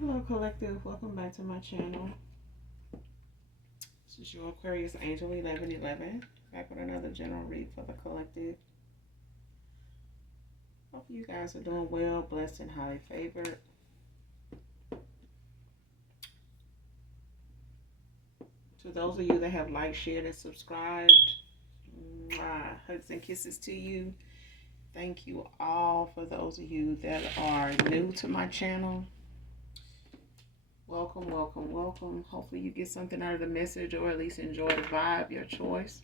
Hello, collective. Welcome back to my channel. This is your Aquarius Angel 1111. Back with another general read for the collective. Hope you guys are doing well, blessed, and highly favored. To those of you that have liked, shared, and subscribed, hugs and kisses to you. Thank you all. For those of you that are new to my channel, welcome, welcome, welcome. Hopefully you get something out of the message, or at least enjoy the vibe, your choice.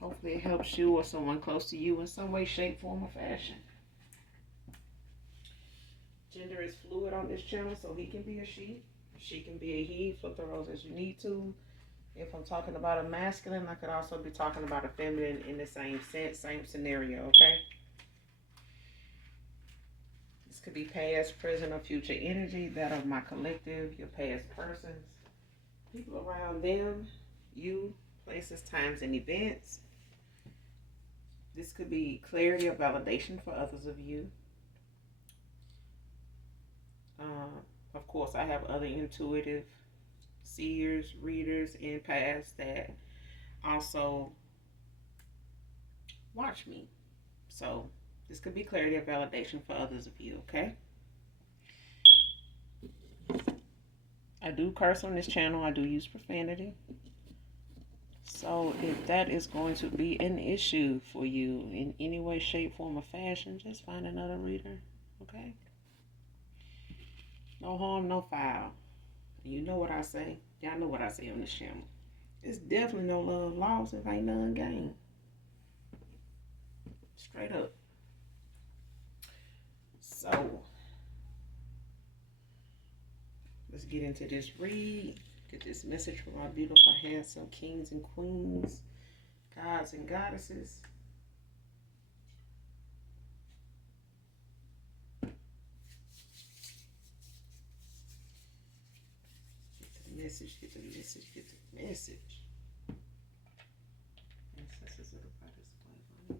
Hopefully it helps you or someone close to you in some way, shape, form, or fashion. Gender is fluid on this channel, so he can be a she can be a he. Flip the roles as you need to. If I'm talking about a masculine, I could also be talking about a feminine in the same sense, same scenario, okay? This could be past, present, or future energy, that of my collective, your past persons, people around them, you, places, times, and events. This could be clarity or validation for others of you. Of course, I have other intuitive seers, readers, empaths that also watch me. So this could be clarity or validation for others of you, okay? I do curse on this channel. I do use profanity. So if that is going to be an issue for you in any way, shape, form, or fashion, just find another reader, okay? No harm, no foul. You know what I say. Y'all know what I say on this channel. It's definitely no love lost if ain't none gained. Straight up. So, let's get into this read. Get this message from our beautiful, handsome kings and queens, gods and goddesses. Get the message, get the message, get the message. Ancestors of the brightest light.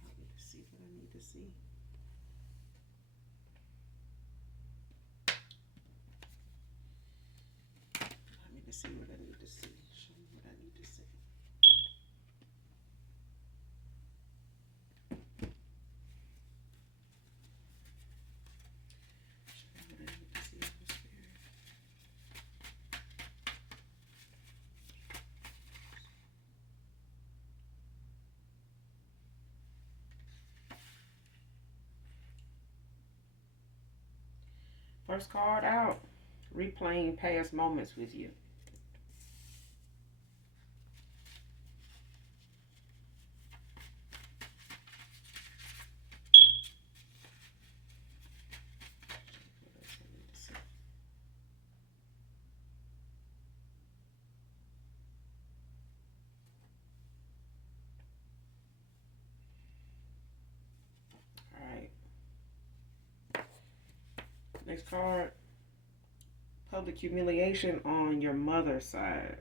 Help me to see what I need to see. Help me to see what I need to see. Show me what I need to see. First card out, replaying past moments with you. Alright. Next card, public humiliation on your mother's side.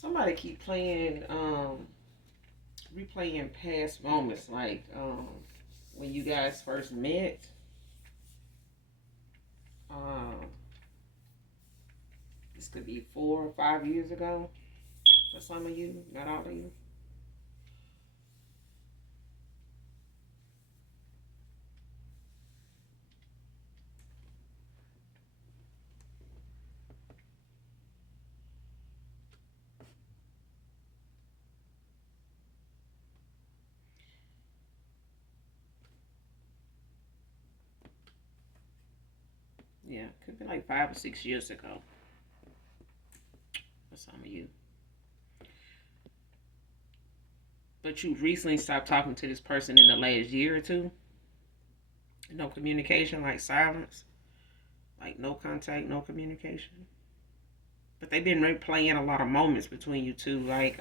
Somebody keep playing, replaying past moments, like when you guys first met. Um, this could be 4 or 5 years ago for some of you, not all of you. Yeah, could be like 5 or 6 years ago for some of you. but you recently stopped talking to this person in the last year or two. No communication, like silence, like no contact, no communication. But they've been replaying a lot of moments between you two, like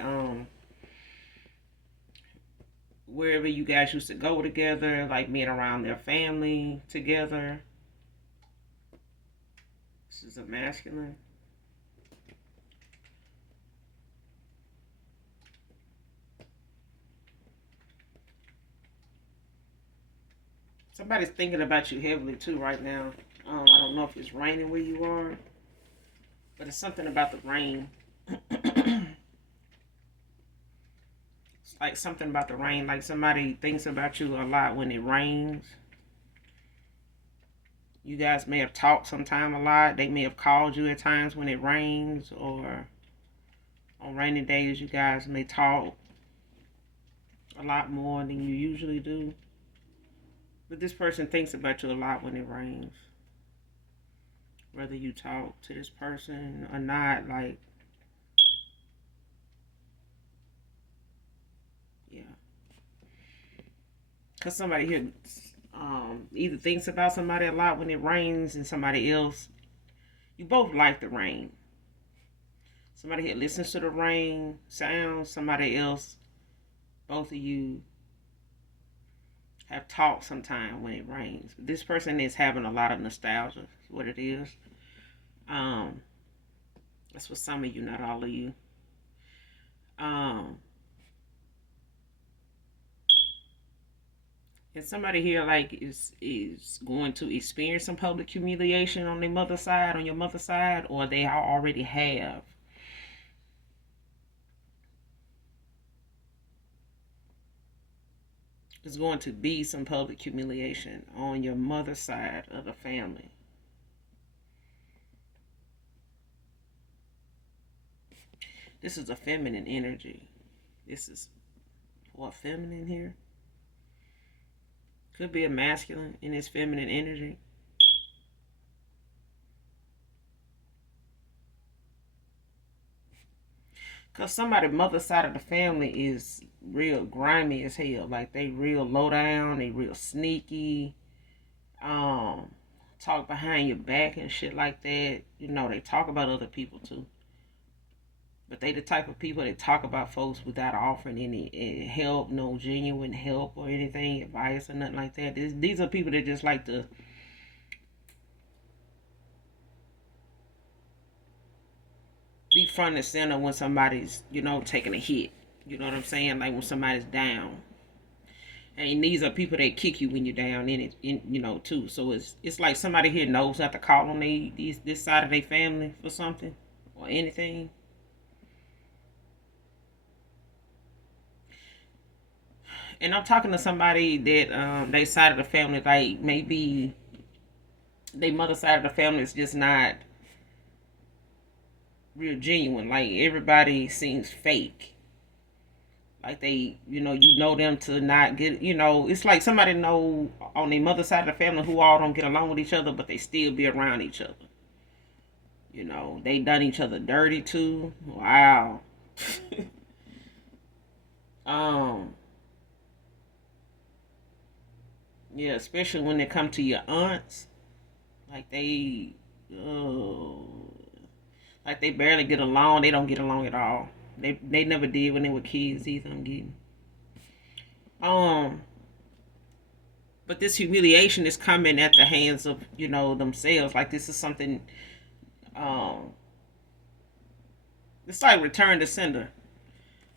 wherever you guys used to go together, like being around their family together. This is a masculine. Somebody's thinking about you heavily too right now. I don't know if it's raining where you are, but it's something about the rain. It's like something about the rain. Like somebody thinks about you a lot when it rains. You guys may have talked sometime a lot. They may have called you at times when it rains, or on rainy days you guys may talk a lot more than you usually do. But this person thinks about you a lot when it rains. Whether you talk to this person or not, like, yeah. Because somebody here either thinks about somebody a lot when it rains, and somebody else, you both like the rain. Somebody here listens to the rain sounds, somebody else, both of you have talked sometime when it rains. This person is having a lot of nostalgia, is what it is. Um, that's for some of you, not all of you. Um, and somebody here like is going to experience some public humiliation on their mother's side, on your mother's side, or they already have. There's going to be some public humiliation on your mother's side of the family. This is a feminine energy. This is what feminine here. Could be a masculine in its feminine energy. Because somebody's mother side of the family is real grimy as hell. Like they real low down, they real sneaky. Um, Talk behind your back and shit like that. You know, they talk about other people too. But they the type of people that talk about folks without offering any help, no genuine help or anything, advice or nothing like that. These are people that just like to be front and center when somebody's, taking a hit. You know what I'm saying? Like when somebody's down. And these are people that kick you when you're down in it, too. So it's like somebody here knows how to call on this side of their family for something or anything. And I'm talking to somebody that they side of the family, like maybe their mother side of the family is just not real genuine. Like everybody seems fake. Like they, you know them to not get, it's like somebody know on their mother side of the family who all don't get along with each other, but they still be around each other. They done each other dirty too. Wow. um, yeah, especially when they come to your aunts, like oh, like they barely get along. They don't get along at all. They never did when they were kids either. I'm getting. Um, but this humiliation is coming at the hands of themselves. Like this is something. Um, it's like return to sender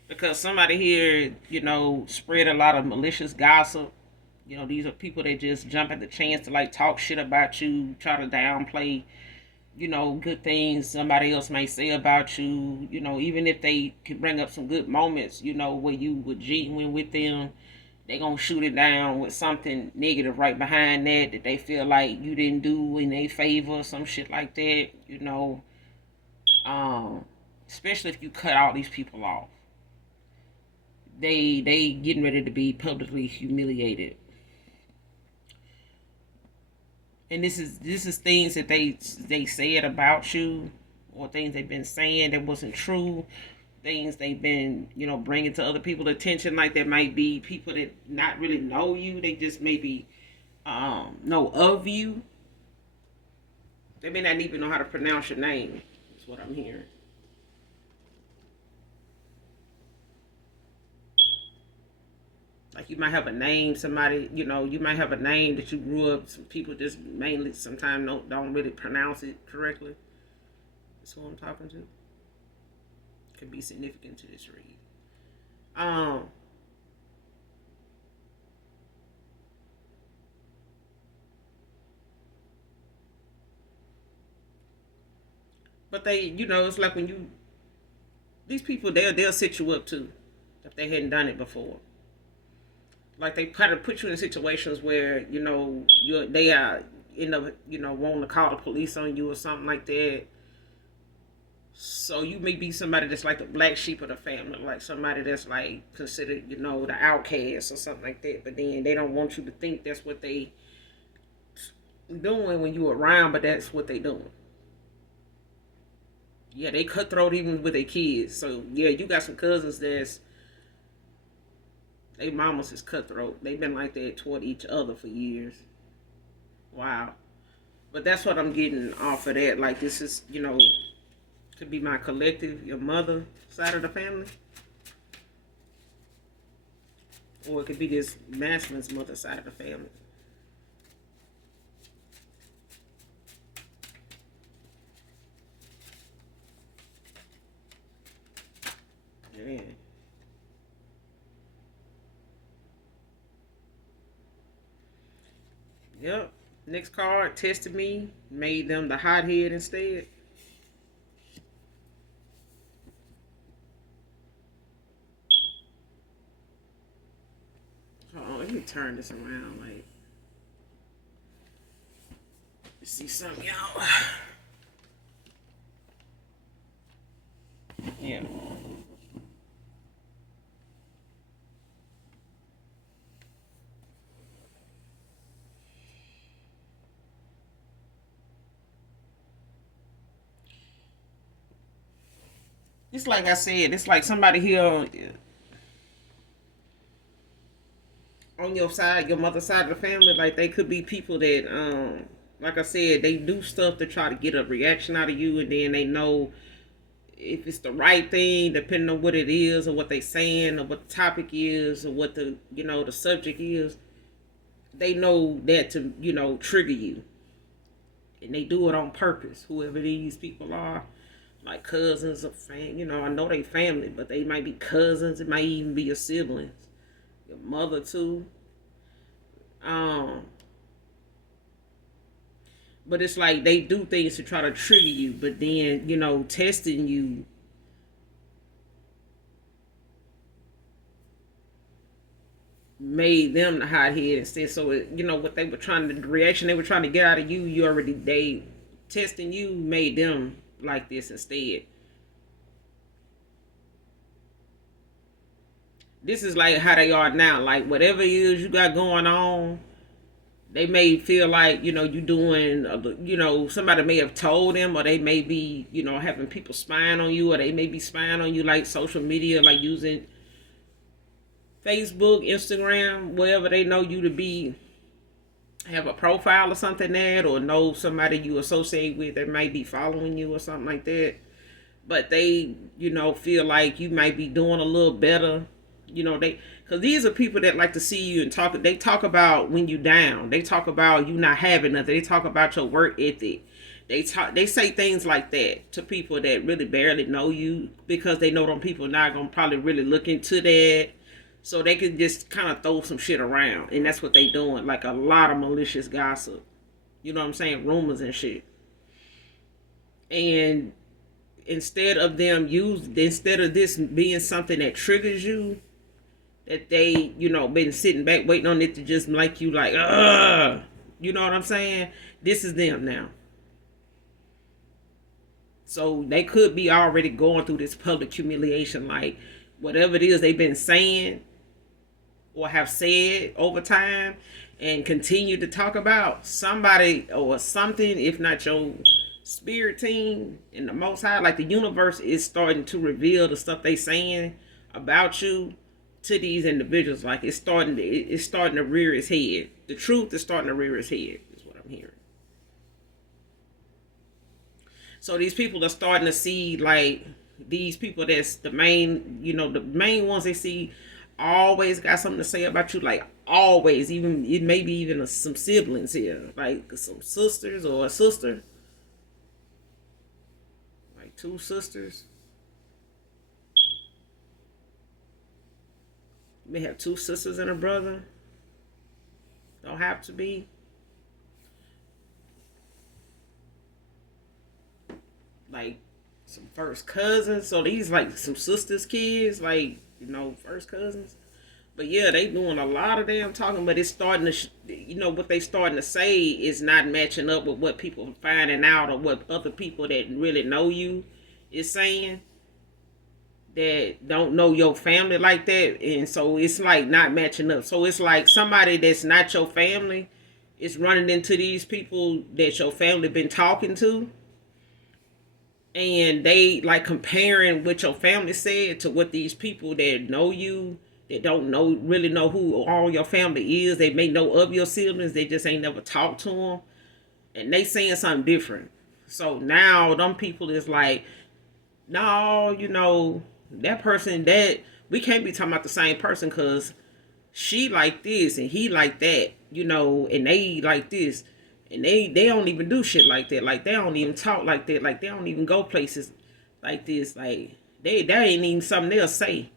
because somebody here, spread a lot of malicious gossip. These are people that just jump at the chance to like talk shit about you, try to downplay good things somebody else may say about you, even if they can bring up some good moments, where you were genuine with them, they gonna shoot it down with something negative right behind that they feel like you didn't do in their favor, some shit like that, um, especially if you cut all these people off. They getting ready to be publicly humiliated. And this is things that they said about you or things they've been saying that wasn't true, things they've been, bringing to other people's attention. Like there might be people that not really know you. They just maybe know of you. They may not even know how to pronounce your name. That's what I'm hearing. Like you might have a name, somebody, you might have a name that you grew up. Some people just mainly sometimes don't really pronounce it correctly. That's who I'm talking to. Could be significant to this read. Um, but they, it's like when you these people they'll set you up too if they hadn't done it before. Like they kind of put you in situations where they are wanting to call the police on you or something like that. So you may be somebody that's like the black sheep of the family, like somebody that's like considered, the outcast or something like that. But then they don't want you to think that's what they doing when you around, but that's what they doing. Yeah, they cutthroat even with their kids. So yeah, you got some cousins that's they mamas is cutthroat. They've been like that toward each other for years. Wow. But that's what I'm getting off of that. Like this is, could be my collective, your mother side of the family. Or it could be this masculine's mother side of the family. Yeah. Yep. Next card tested me, made them the hothead instead. Oh, let me turn this around. Like, let's see something, y'all. Yeah. It's like I said, it's like somebody here on your side, your mother's side of the family, like they could be people that, like I said, they do stuff to try to get a reaction out of you, and then they know if it's the right thing, depending on what it is, or what they saying, or what the topic is, or what the subject is. They know that to trigger you, and they do it on purpose. Whoever these people are, like cousins or I know they family, but they might be cousins. It might even be your siblings, your mother too. Um, but it's like they do things to try to trigger you, but then testing you made them the hothead instead. So what they were trying to the reaction they were trying to get out of you, they testing you made them like this instead. This is like how they are now. Like whatever it is you got going on, they may feel like you doing. Somebody may have told them, or they may be having people spying on you, or they may be spying on you like social media, like using Facebook, Instagram, wherever they know you to be, have a profile or something there, or know somebody you associate with that might be following you or something like that. But they, feel like you might be doing a little better. Because these are people that like to see you and talk. They talk about when you down. They talk about you not having nothing. They talk about your work ethic. They say things like that to people that really barely know you, because they know them people not gonna probably really look into that. So they can just kind of throw some shit around. And that's what they doing. Like a lot of malicious gossip. You know what I'm saying? Rumors and shit. And instead of this being something that triggers you, that they, been sitting back waiting on it to just like you like, ugh. You know what I'm saying? This is them now. So they could be already going through this public humiliation, like whatever it is they've been saying or have said over time and continue to talk about, somebody or something, if not spirit team and the Most High, like the universe is starting to reveal the stuff they saying about you to these individuals. Like it's starting to rear its head. The truth is starting to rear its head. Is what I'm hearing. So these people are starting to see, like, these people that's the main, the main ones they see always got something to say about you, like always, even it maybe even some siblings here, like some sisters or a sister, like two sisters. You may have two sisters and a brother. Don't have to be. Like some first cousins. So these like some sisters' kids, like, first cousins. But yeah, they doing a lot of damn talking, but it's starting to, what they starting to say is not matching up with what people are finding out or what other people that really know you is saying that don't know your family like that. And so it's like not matching up. So it's like somebody that's not your family is running into these people that your family been talking to, and they like comparing what your family said to what these people that know you, that don't really know who all your family is. They may know of your siblings, they just ain't never talked to them, and they saying something different. So now them people is like, no, that person, that we can't be talking about the same person, because she like this and he like that, and they like this, and they don't even do shit like that. Like they don't even talk like that. Like they don't even go places like this. Like that ain't even something they'll say.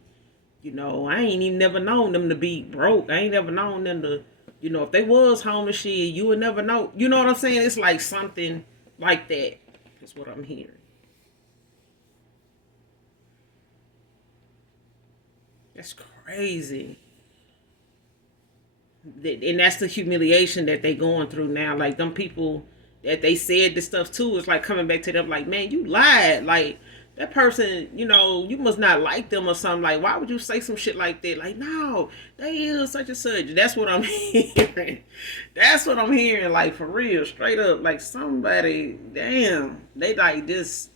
I ain't even never known them to be broke. I ain't never known them to, if they was homeless shit, you would never know. You know what I'm saying? It's like something like that. That's what I'm hearing. That's crazy. And that's the humiliation that they going through now. Like them people that they said this stuff to is like coming back to them like, man, you lied. Like that person, you must not like them or something. Like, why would you say some shit like that? Like, no, they is such and such. That's what I'm hearing. That's what I'm hearing. Like, for real, straight up. Like somebody, damn, they like just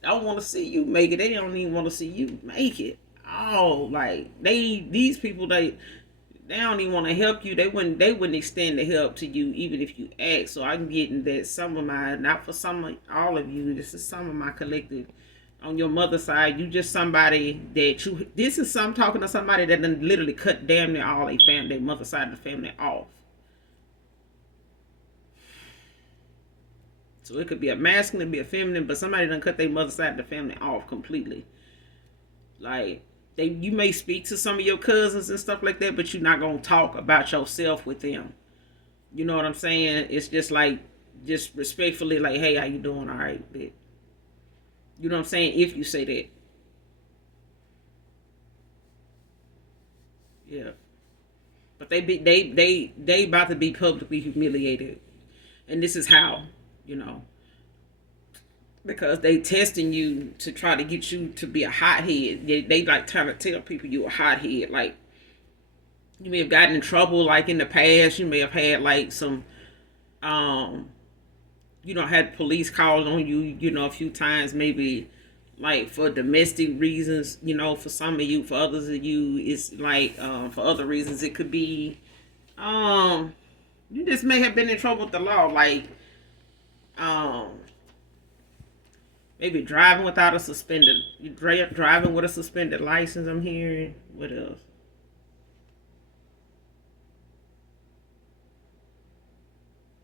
don't want to see you make it. They don't even want to see you make it. Oh, like these people, they don't even want to help you. They wouldn't extend the help to you even if you ask. So I'm getting that some of my, not for some of all of you, this is some of my collective. On your mother's side, you just somebody that this is some talking to somebody that done literally cut damn near all their family, their mother's side of the family off. So it could be a masculine, be a feminine, but somebody done cut their mother's side of the family off completely. Like, you may speak to some of your cousins and stuff like that, but you're not gonna talk about yourself with them. You know what I'm saying? It's just like, just respectfully, like, hey, how you doing? All right, bitch. You know what I'm saying? If you say that, yeah. But they about to be publicly humiliated, and this is how, because they testing you to try to get you to be a hothead. They like trying to tell people you a hothead. Like, you may have gotten in trouble like in the past. You may have had like some, had police calls on you, a few times, maybe like for domestic reasons, for some of you, for others of you, it's like, for other reasons, it could be, you just may have been in trouble with the law, like, maybe driving without a suspended, driving with a suspended license, I'm hearing. What else?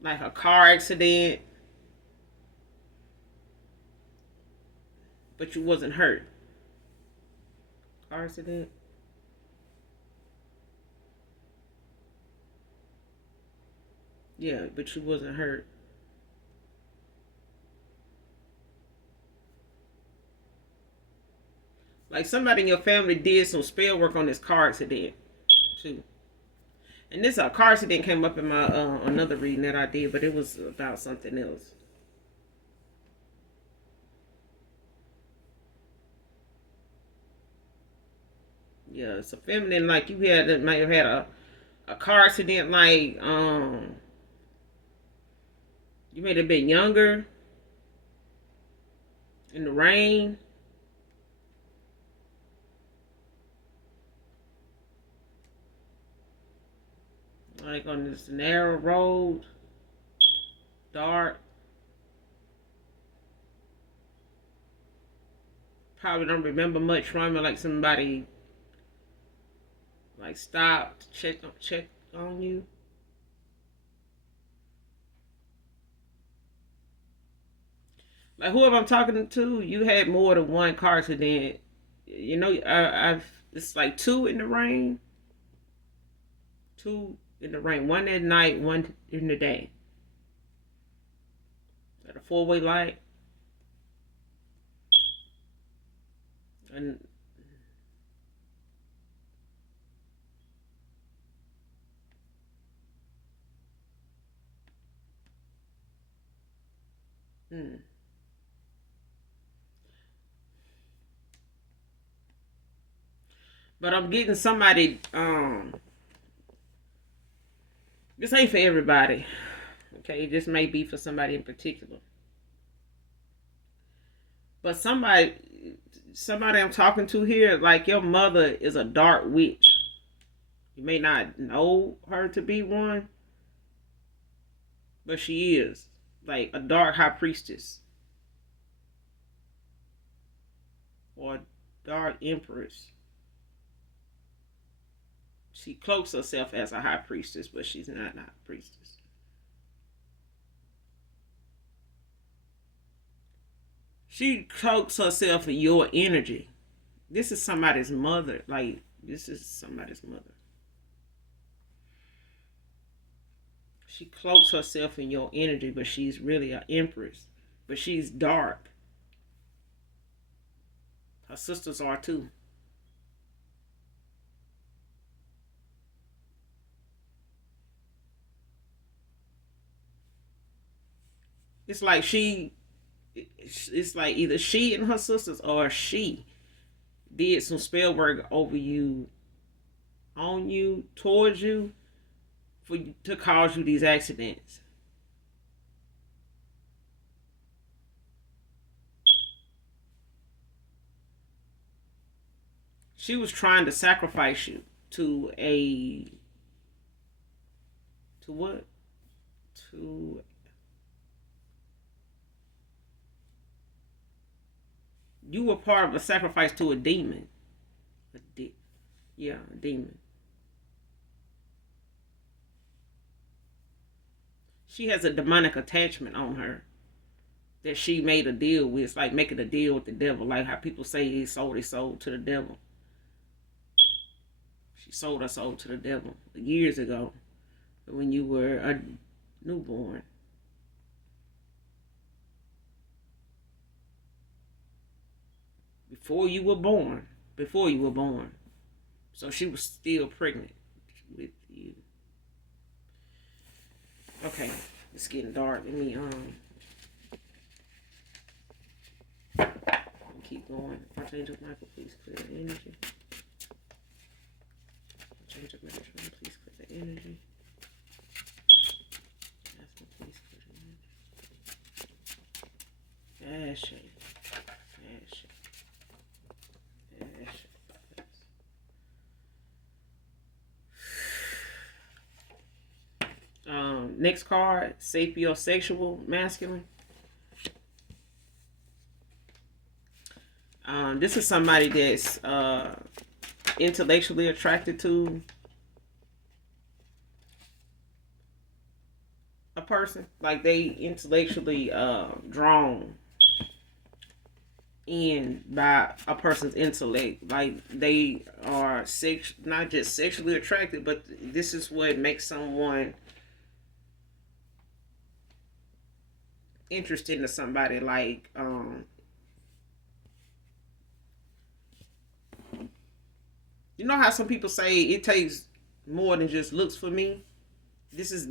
Like a car accident, but you wasn't hurt. Car accident. Yeah, but you wasn't hurt. Like somebody in your family did some spell work on this car accident too. And this car accident came up in my another reading that I did, but it was about something else. Yeah, it's a feminine, like you might have had a car accident, like you may have been younger, in the rain. Like on this narrow road, dark. Probably don't remember much from it. Like somebody like stopped, check on you. Like whoever I'm talking to, you had more than one car accident. You know, I've it's like two in the rain, two in the rain, one at night, one in the day. At a four-way light, and hmm. But I'm getting somebody. This ain't for everybody. Okay, this may be for somebody in particular. But somebody I'm talking to here, like your mother is a dark witch. You may not know her to be one, but she is like a dark high priestess or dark empress. She cloaks herself as a high priestess, but she's not a high priestess. She cloaks herself in your energy. This is somebody's mother. Like, this is somebody's mother. She cloaks herself in your energy, but she's really an empress. But she's dark. Her sisters are too. It's like it's like either she and her sisters or she did some spell work over you, on you, towards you, for to cause you these accidents. She was trying to sacrifice you to a to what? To you were part of a sacrifice to a demon. Yeah, a demon. She has a demonic attachment on her that she made a deal with. It's like making a deal with the devil, like how people say he sold his soul to the devil. She sold her soul to the devil years ago when you were a newborn. Before you were born. Before you were born. So she was still pregnant with you. Okay, it's getting dark. Let me keep going. Archangel Michael, please clear the energy. Archangel Michael, please clear the energy. Please clear the energy. Ashe. Ashe. Ashe. Next card, sapiosexual masculine. This is somebody that's intellectually attracted to a person. Like they intellectually drawn in by a person's intellect. Like they are not just sexually attracted, but this is what makes someone interested in somebody. Like you know how some people say it takes more than just looks for me. This is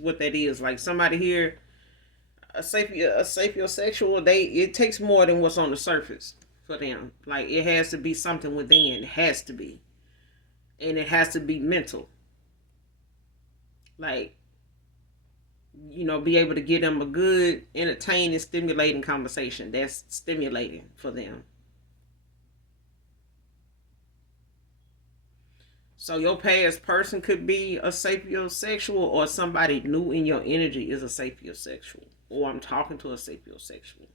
what that is. Like somebody here, a sapiosexual, it takes more than what's on the surface for them. Like it has to be something within. It has to be, and it has to be mental. Like be able to give them a good, entertaining, stimulating conversation that's stimulating for them. So your past person could be a sapiosexual, or somebody new in your energy is a sapiosexual, or I'm talking to a sapiosexual.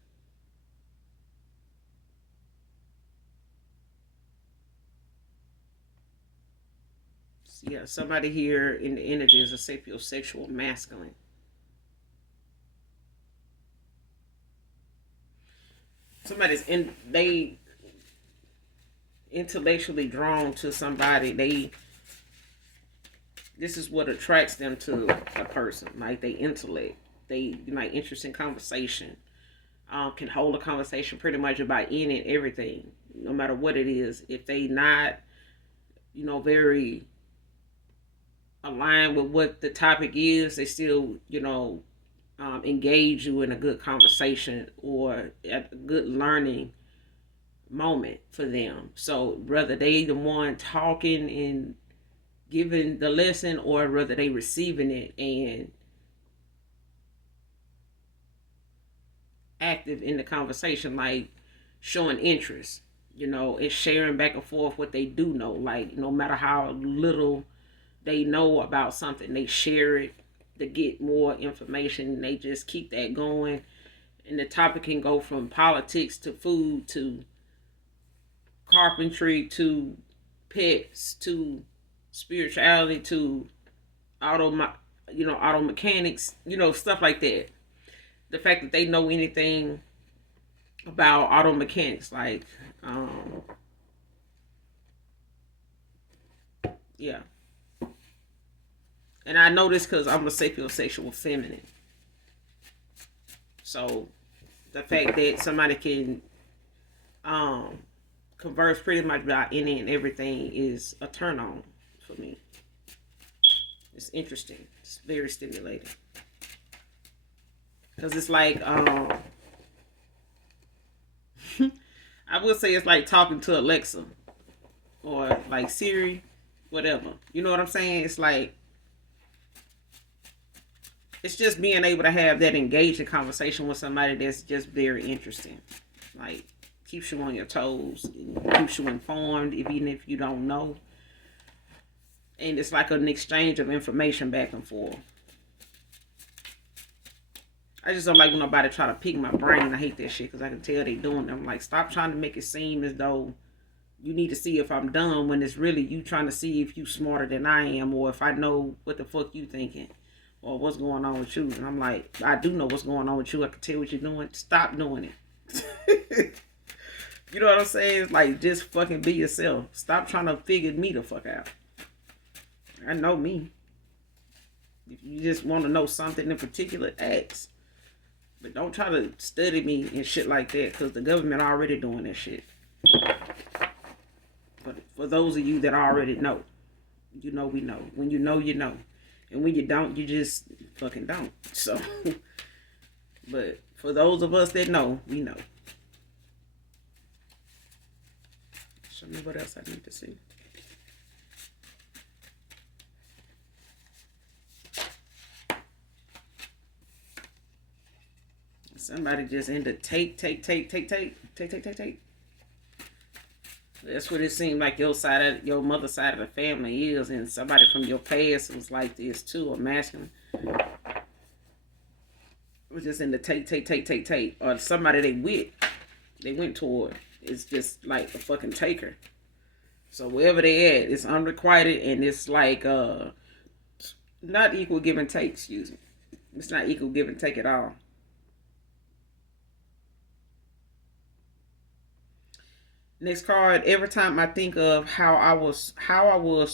Yeah, somebody here in the energy is a sapiosexual masculine. Somebody's in they intellectually drawn to somebody. This is what attracts them to a person. Like they intellect. They like interest in conversation. Can hold a conversation pretty much about any and everything, no matter what it is. If they not, very aligned with what the topic is, they still, engage you in a good conversation or a good learning moment for them. So whether they the one talking and giving the lesson, or whether they receiving it and active in the conversation, like showing interest, and sharing back and forth what they do know. Like no matter how little they know about something, they share it to get more information. They just keep that going. And the topic can go from politics to food to carpentry to pets to spirituality to auto auto mechanics, stuff like that. The fact that they know anything about auto mechanics, like yeah. And I know this because I'm a sapiosexual feminine. So the fact that somebody can converse pretty much about any and everything is a turn on for me. It's interesting. It's very stimulating. Because it's like, I would say it's like talking to Alexa or like Siri, whatever. You know what I'm saying? It's like, it's just being able to have that engaging conversation with somebody that's just very interesting. Like, keeps you on your toes, keeps you informed, even if you don't know. And it's like an exchange of information back and forth. I just don't like when nobody try to pick my brain. I hate that shit because I can tell they doing it. I'm like, stop trying to make it seem as though you need to see if I'm dumb, when it's really you trying to see if you smarter than I am, or if I know what the fuck you thinking, or what's going on with you. And I'm like, I do know what's going on with you. I can tell what you're doing. Stop doing it. You know what I'm saying? It's like, just fucking be yourself. Stop trying to figure me the fuck out. I know me. If you just want to know something in particular, ask. But don't try to study me and shit like that, because the government already doing that shit. But for those of you that already know, we know. When you know, you know. And when you don't, you just fucking don't. So, but for those of us that know, we know. Show me what else I need to see. Somebody just into take. That's what it seemed like your mother's side of the family is, and somebody from your past was like this too, a masculine. Was just into take, or somebody they went toward is just like a fucking taker. So wherever they at, it's unrequited, and it's like not equal give and take. Excuse me, it's not equal give and take at all. Next card. Every time I think of how I was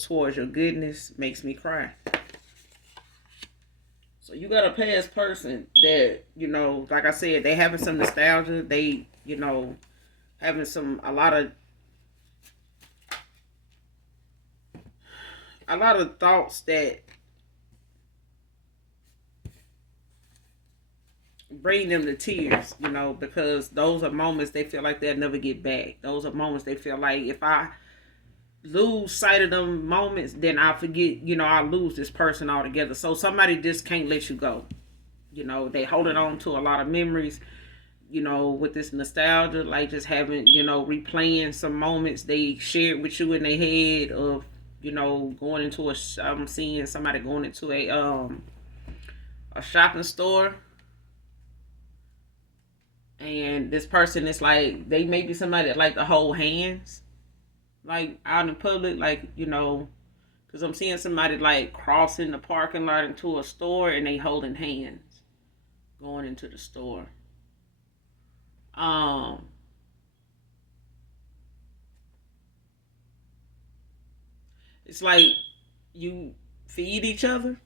towards your goodness, makes me cry. So you got a past person that, like I said, they having some nostalgia. They, having a lot of thoughts that bring them to tears, because those are moments they feel like they'll never get back. Those are moments they feel like, if I lose sight of them moments, then I forget, I lose this person altogether. So somebody just can't let you go. They holding on to a lot of memories, with this nostalgia, like just having, replaying some moments they shared with you in their head of, going into I'm seeing somebody going into a shopping store, and this person is like, they may be somebody that like to hold hands, like out in public, like, because I'm seeing somebody like crossing the parking lot into a store and they holding hands going into the store. Um, it's like you feed each other,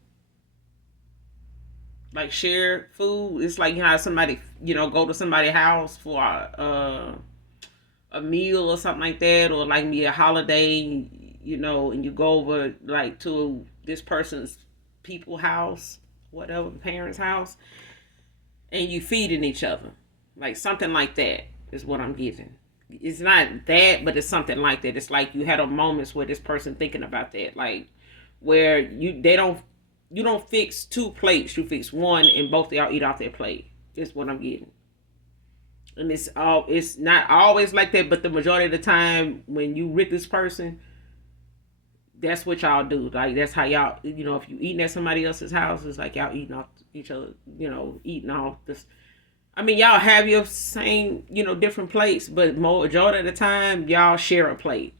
like share food. It's like you have somebody, go to somebody's house for a meal or something like that, or like me a holiday, and you go over like to this person's people house, whatever, parents' house, and you feeding each other, like something like that is what I'm getting. It's not that, but it's something like that. It's like you had a moments where this person thinking about that, like where you don't fix two plates, you fix one, and both of y'all eat off their plate. Is what I'm getting. And it's not always like that, but the majority of the time when you with this person, that's what y'all do. Like that's how y'all, if you eating at somebody else's house, it's like y'all eating off each other, eating off this. I mean, y'all have your same, different plates, but majority of the time y'all share a plate.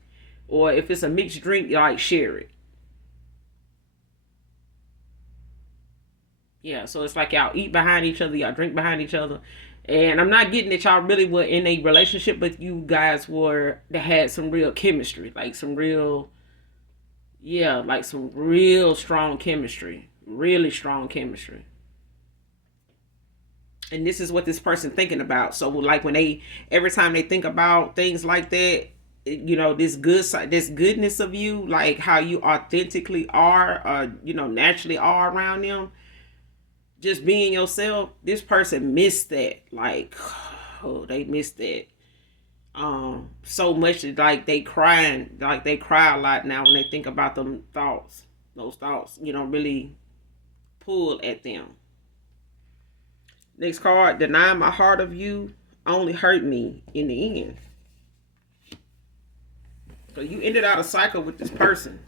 Or if it's a mixed drink, y'all like share it. Yeah, so it's like y'all eat behind each other, y'all drink behind each other. And I'm not getting that y'all really were in a relationship, but you guys that had some real chemistry, like some real, yeah, like some real strong chemistry, really strong chemistry. And this is what this person thinking about. So like when every time they think about things like that, this goodness of you, like how you authentically are, naturally are around them, just being yourself, this person missed that. Like, oh, they missed that. So much that like they crying, like they cry a lot now when they think about them thoughts. Those thoughts, really pull at them. Next card, deny my heart of you only hurt me in the end. So you ended out a cycle with this person.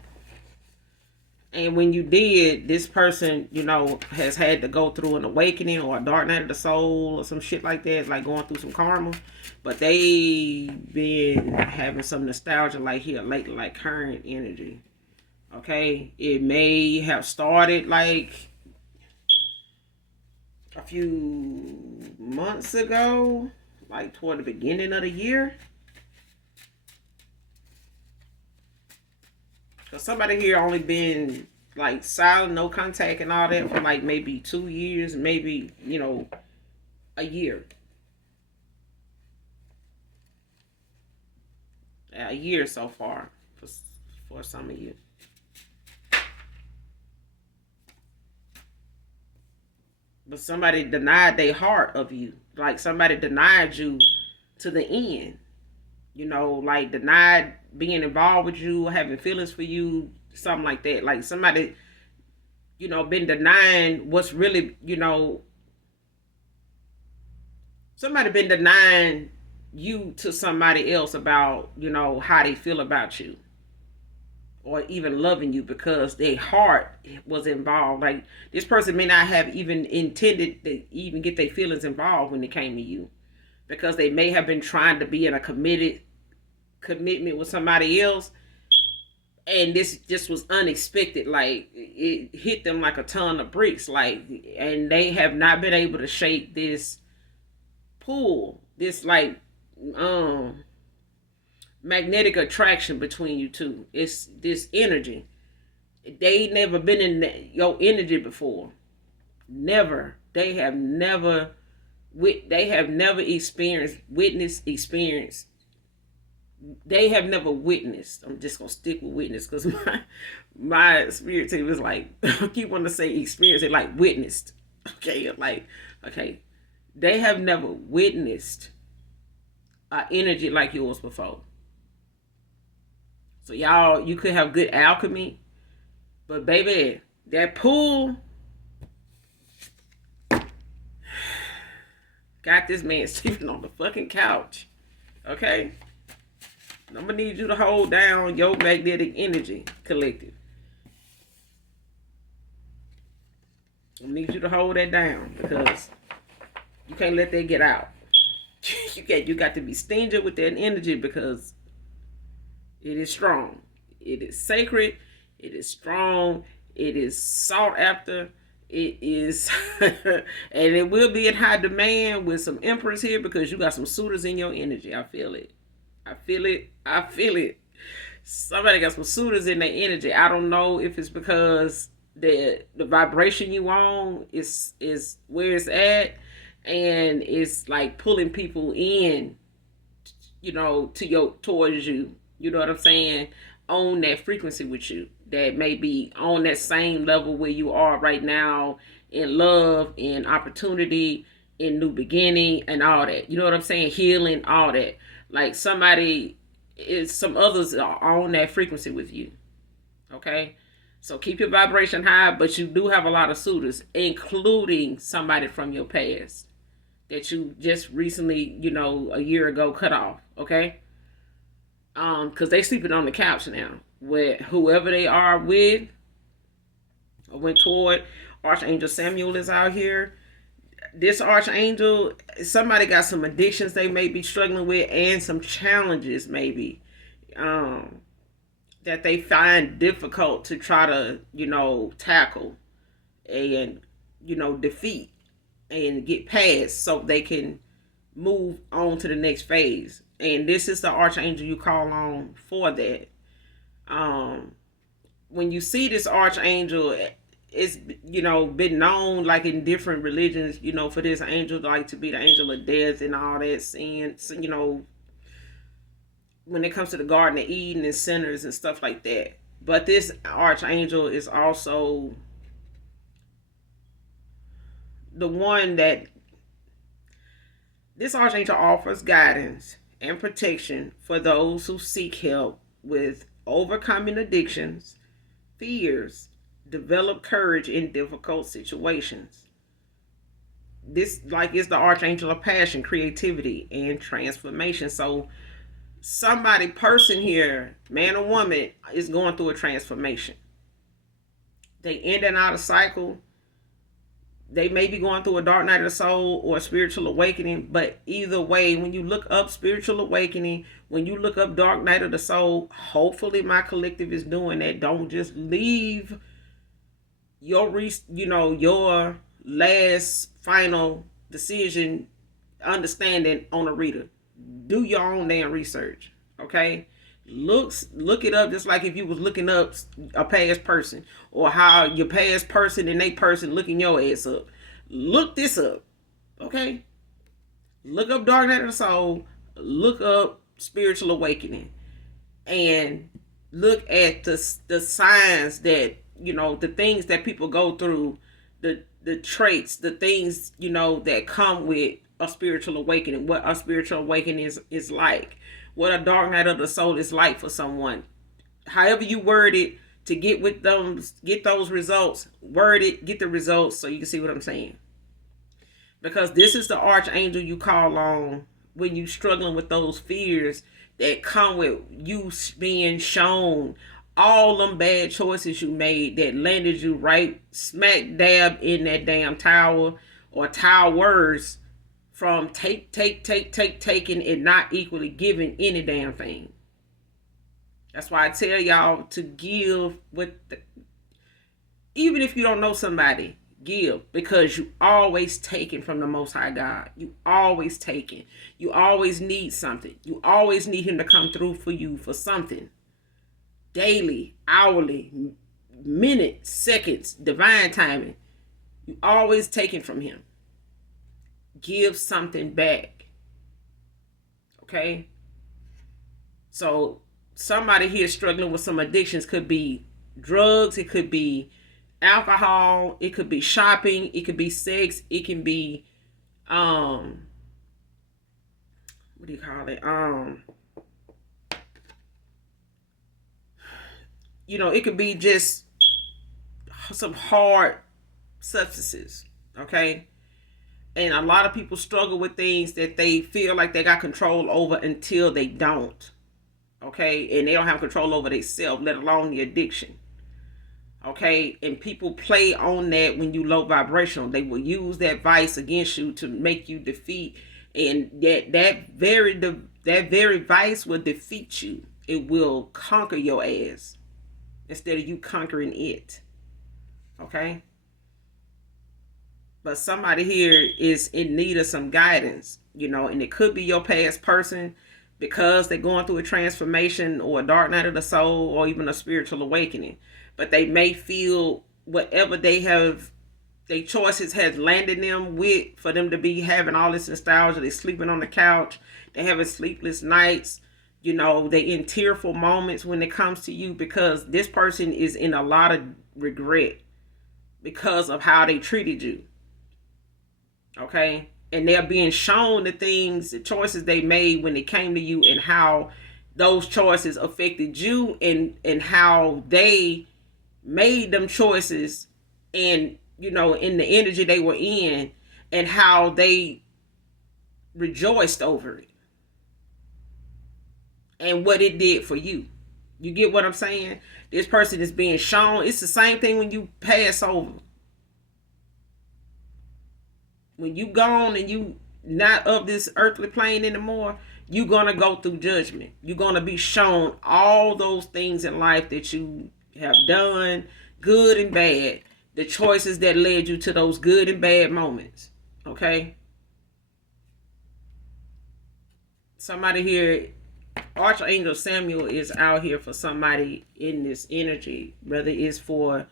And when you did, this person, has had to go through an awakening or a dark night of the soul or some shit like that, like going through some karma. But they been having some nostalgia like here lately, like current energy. Okay? It may have started like a few months ago, like toward the beginning of the year. Because somebody here only been like silent, no contact and all that for like maybe 2 years, maybe, a year. A year so far for some of you. But somebody denied their heart of you. Like somebody denied you to the end. Like denied being involved with you, having feelings for you, something like that. Like somebody, been denying what's really, somebody been denying you to somebody else about, how they feel about you. Or even loving you because their heart was involved. Like this person may not have even intended to even get their feelings involved when it came to you. Because they may have been trying to be in a commitment with somebody else, and this just was unexpected. Like it hit them like a ton of bricks, like, and they have not been able to shake this pull, this like magnetic attraction between you two. It's this energy. They never been in your energy before. Never. They have never experienced. They have never witnessed. I'm just gonna stick with witness because my spirit team is like, I keep wanting to say experience it, like witnessed. Okay, like, okay. They have never witnessed an energy like yours before. So y'all, you could have good alchemy, but baby, that pull, Got this man sleeping on the fucking couch. Okay? I'm gonna need you to hold down your magnetic energy, collective. I need you to hold that down because you can't let that get out. You got to be stingy with that energy because it is strong. It is sacred. It is strong. It is sought after. It is, and it will be in high demand with some emperors here because you got some suitors in your energy. I feel it. I feel it. I feel it. Somebody got some suitors in their energy. I don't know if it's because the vibration you on is where it's at, and it's like pulling people in, towards you. You know what I'm saying? On that frequency with you, that may be on that same level where you are right now in love, in opportunity, in new beginning, and all that. You know what I'm saying? Healing, all that. Like some others are on that frequency with you. Okay? So keep your vibration high, but you do have a lot of suitors, including somebody from your past that you just recently, a year ago cut off. Okay? Because they sleeping on the couch now with whoever they are with. I went toward Archangel Samuel is out here. This archangel, somebody got some addictions they may be struggling with and some challenges maybe that they find difficult to try to tackle and defeat and get past so they can move on to the next phase. And this is the archangel you call on for that. When you see this archangel, it's been known like in different religions, for this angel like to be the angel of death and all that sense, when it comes to the Garden of Eden and sinners and stuff like that. But this archangel is also the one that this archangel offers guidance and protection for those who seek help with overcoming addictions, fears, develop courage in difficult situations. This is the archangel of passion, creativity, and transformation. So person here, man or woman, is going through a transformation. They in and out of cycle. They may be going through a dark night of the soul or a spiritual awakening, but either way, when you look up spiritual awakening, when you look up dark night of the soul, hopefully my collective is doing that. Don't just leave your last final decision understanding on a reader. Do your own damn research, okay? Look it up just like if you was looking up a past person or how your past person and they person looking your ass up. Look this up, okay? Look up Dark Night of the Soul. Look up Spiritual Awakening, and look at the signs that the things that people go through, the traits, the things that come with a spiritual awakening. What a spiritual awakening is like. What a dark night of the soul is like for someone. However you word it to get those results, word it, get the results so you can see what I'm saying. Because this is the archangel you call on when you struggling with those fears that come with you being shown all them bad choices you made that landed you right smack dab in that damn tower or towers from taking and not equally giving any damn thing. That's why I tell y'all to give even if you don't know somebody, give, because you always taking from the Most High God. You always taking. You always need something. You always need him to come through for you for something. Daily, hourly, minutes, seconds, divine timing. You always taking from him. Give something back. Okay? So somebody here struggling with some addictions. Could be drugs, it could be alcohol, it could be shopping, it could be sex, it can be what do you call it? It could be just some hard substances. Okay? And a lot of people struggle with things that they feel like they got control over until they don't. Okay, and they don't have control over themselves, let alone the addiction. Okay, and people play on that when you low vibrational. They will use that vice against you to make you defeat, and that very vice will defeat you. It will conquer your ass instead of you conquering it. Okay, but somebody here is in need of some guidance, and it could be your past person because they're going through a transformation or a dark night of the soul or even a spiritual awakening. But they may feel whatever their choices has landed them with for them to be having all this nostalgia. They're sleeping on the couch. They're having sleepless nights. They in tearful moments when it comes to you because this person is in a lot of regret because of how they treated you. Okay, and they're being shown the choices they made when it came to you, and how those choices affected you, and how they made them choices, and in the energy they were in, and how they rejoiced over it and what it did for you. You get what I'm saying? This person is being shown. It's the same thing when you pass over. When you gone and you not of this earthly plane anymore, you're going to go through judgment. You're going to be shown all those things in life that you have done, good and bad. The choices that led you to those good and bad moments. Okay? Somebody here, Archangel Samuel is out here for somebody in this energy. Whether it's for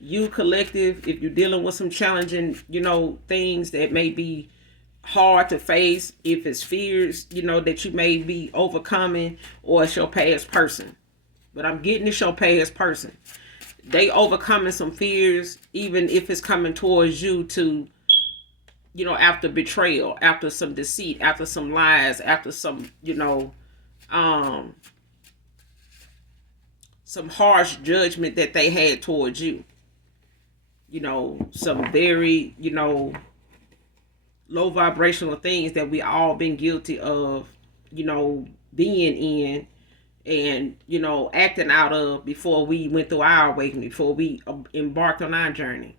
you collective, if you're dealing with some challenging, things that may be hard to face, if it's fears, that you may be overcoming, or it's your past person. But I'm getting it's your past person. They overcoming some fears, even if it's coming towards you to, after betrayal, after some deceit, after some lies, after some, some harsh judgment that they had towards you. Some very, low vibrational things that we all been guilty of, being in and, acting out of before we went through our awakening, before we embarked on our journey.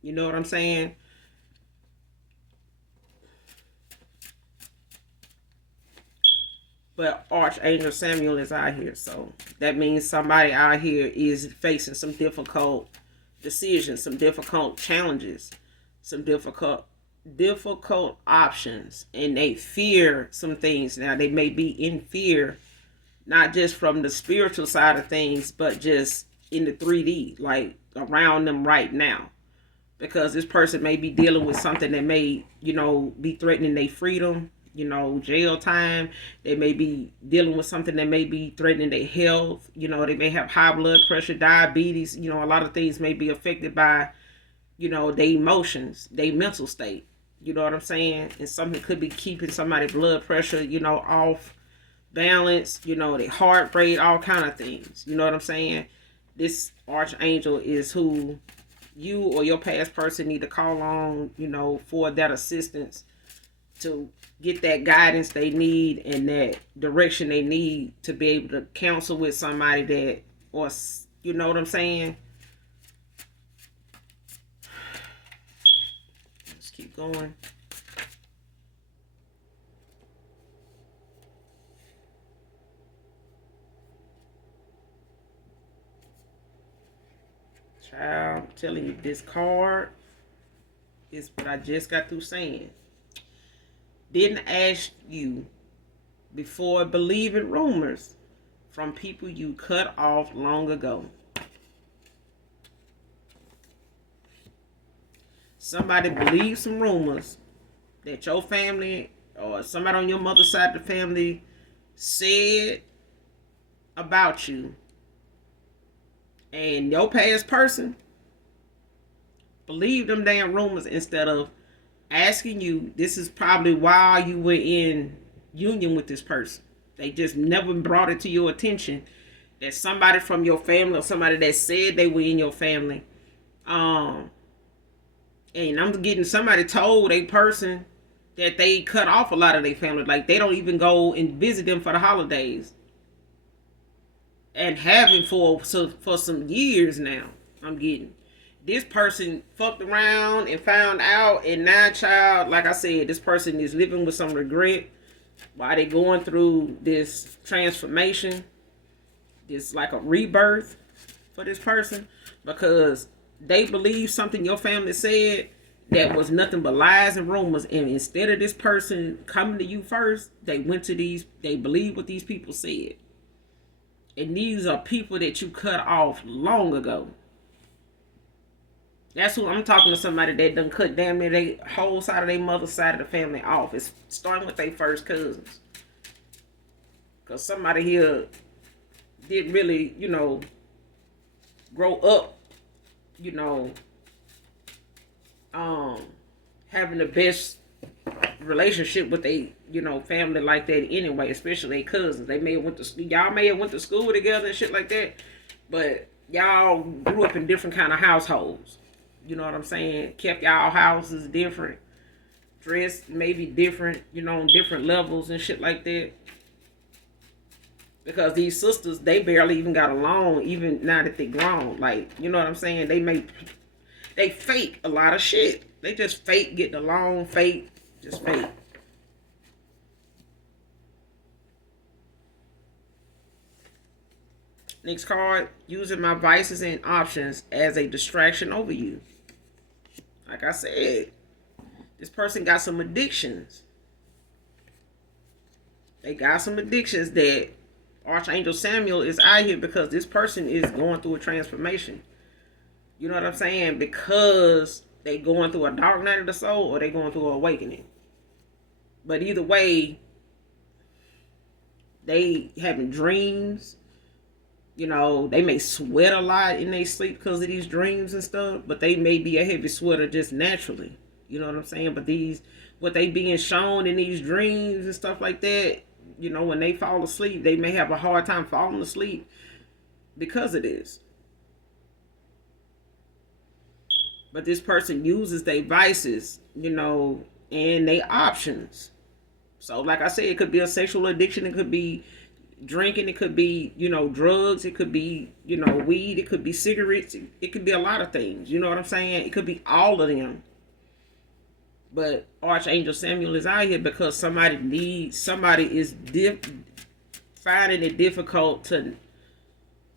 You know what I'm saying? But Archangel Samuel is out here. So that means somebody out here is facing some difficult decisions, some difficult challenges, some difficult options, and they fear some things. Now they may be in fear, not just from the spiritual side of things, but just in the 3D, like around them right now, because this person may be dealing with something that may, be threatening their freedom, jail time. They may be dealing with something that may be threatening their health. They may have high blood pressure, diabetes. A lot of things may be affected by, their emotions, their mental state. You know what I'm saying? And something could be keeping somebody's blood pressure, off balance, their heart rate, all kind of things. You know what I'm saying? This archangel is who you or your past person need to call on, for that assistance, to get that guidance they need and that direction they need to be able to counsel with somebody that, or you know what I'm saying? Let's keep going. Child, I'm telling you, this card is what I just got through saying. Didn't ask you before believing rumors from people you cut off long ago. Somebody believes some rumors that your family or somebody on your mother's side of the family said about you, and your past person believed them damn rumors instead of asking you. This is probably why you were in union with this person. They just never brought it to your attention that somebody from your family or somebody that said they were in your family And I'm getting somebody told a person that they cut off a lot of their family. Like they don't even go and visit them for the holidays. And having for some years now. I'm getting. This person fucked around and found out, and now, child, like I said, this person is living with some regret while they going through this transformation. It's like a rebirth for this person because they believe something your family said that was nothing but lies and rumors, and instead of this person coming to you first, they believe what these people said. And these are people that you cut off long ago. That's who I'm talking to. Somebody that done cut damn near they whole side of their mother's side of the family off. It's starting with their first cousins. Because somebody here didn't really, grow up, having the best relationship with a family like that anyway, especially their cousins. Y'all may have went to school together and shit like that, but y'all grew up in different kind of households. You know what I'm saying? Kept y'all houses different, dressed maybe different, on different levels and shit like that. Because these sisters, they barely even got along, even now that they grown. Like, you know what I'm saying? They fake a lot of shit. They just fake getting along, just fake. Next card, using my vices and options as a distraction over you. Like I said, this person got some addictions. They got some addictions that Archangel Samuel is out here because this person is going through a transformation. You know what I'm saying? Because they going through a dark night of the soul or they going through an awakening. But either way, they having dreams. They may sweat a lot in their sleep because of these dreams and stuff, but they may be a heavy sweater just naturally. You know what I'm saying? But what they being shown in these dreams and stuff like that, when they fall asleep, they may have a hard time falling asleep because of this. But this person uses their vices, and their options. So like I said, it could be a sexual addiction. It could be drinking. It could be, drugs. It could be, weed. It could be cigarettes. It could be a lot of things. You know what I'm saying? It could be all of them. But Archangel Samuel is out here because somebody is finding it difficult to,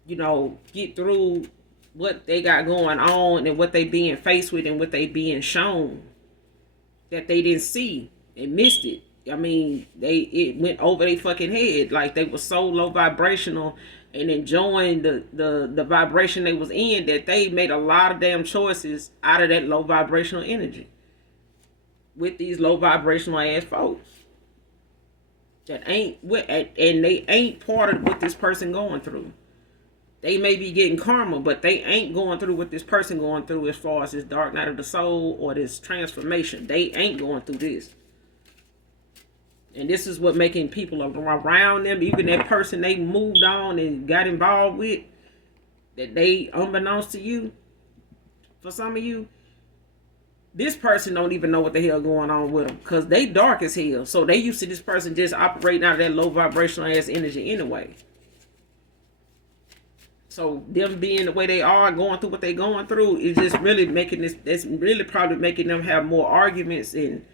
get through what they got going on and what they being faced with and what they being shown that they didn't see and missed it. I mean, it went over their fucking head. Like they were so low vibrational and enjoying the vibration they was in that they made a lot of damn choices out of that low vibrational energy with these low vibrational ass folks that ain't with, and they ain't part of what this person going through. They may be getting karma, but they ain't going through what this person going through as far as this dark night of the soul or this transformation. They ain't going through this. And this is what making people around them, even that person they moved on and got involved with, that they, unbeknownst to you, for some of you, this person don't even know what the hell going on with them because they dark as hell. So they used to this person just operating out of that low vibrational ass energy anyway. So them being the way they are, going through what they going through, is just really making this. That's really probably making them have more arguments and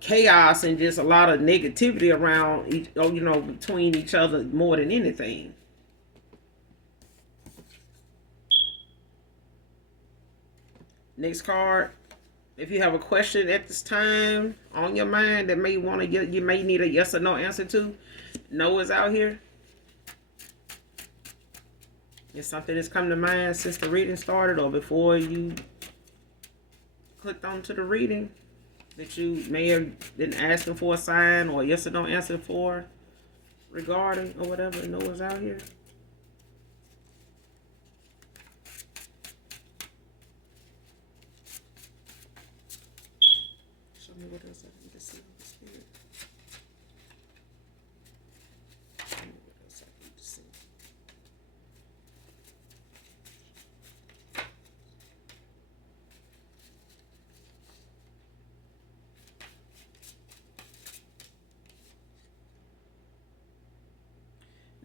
chaos and just a lot of negativity around between each other more than anything. Next card. If you have a question at this time on your mind that you may need a yes or no answer to, no is out here. If something that's come to mind since the reading started or before you clicked onto the reading that you may have been asking for a sign or yes or no answer for regarding or whatever, no is out here. Show me what else I need to see with the spirit. Show me what else I need to see.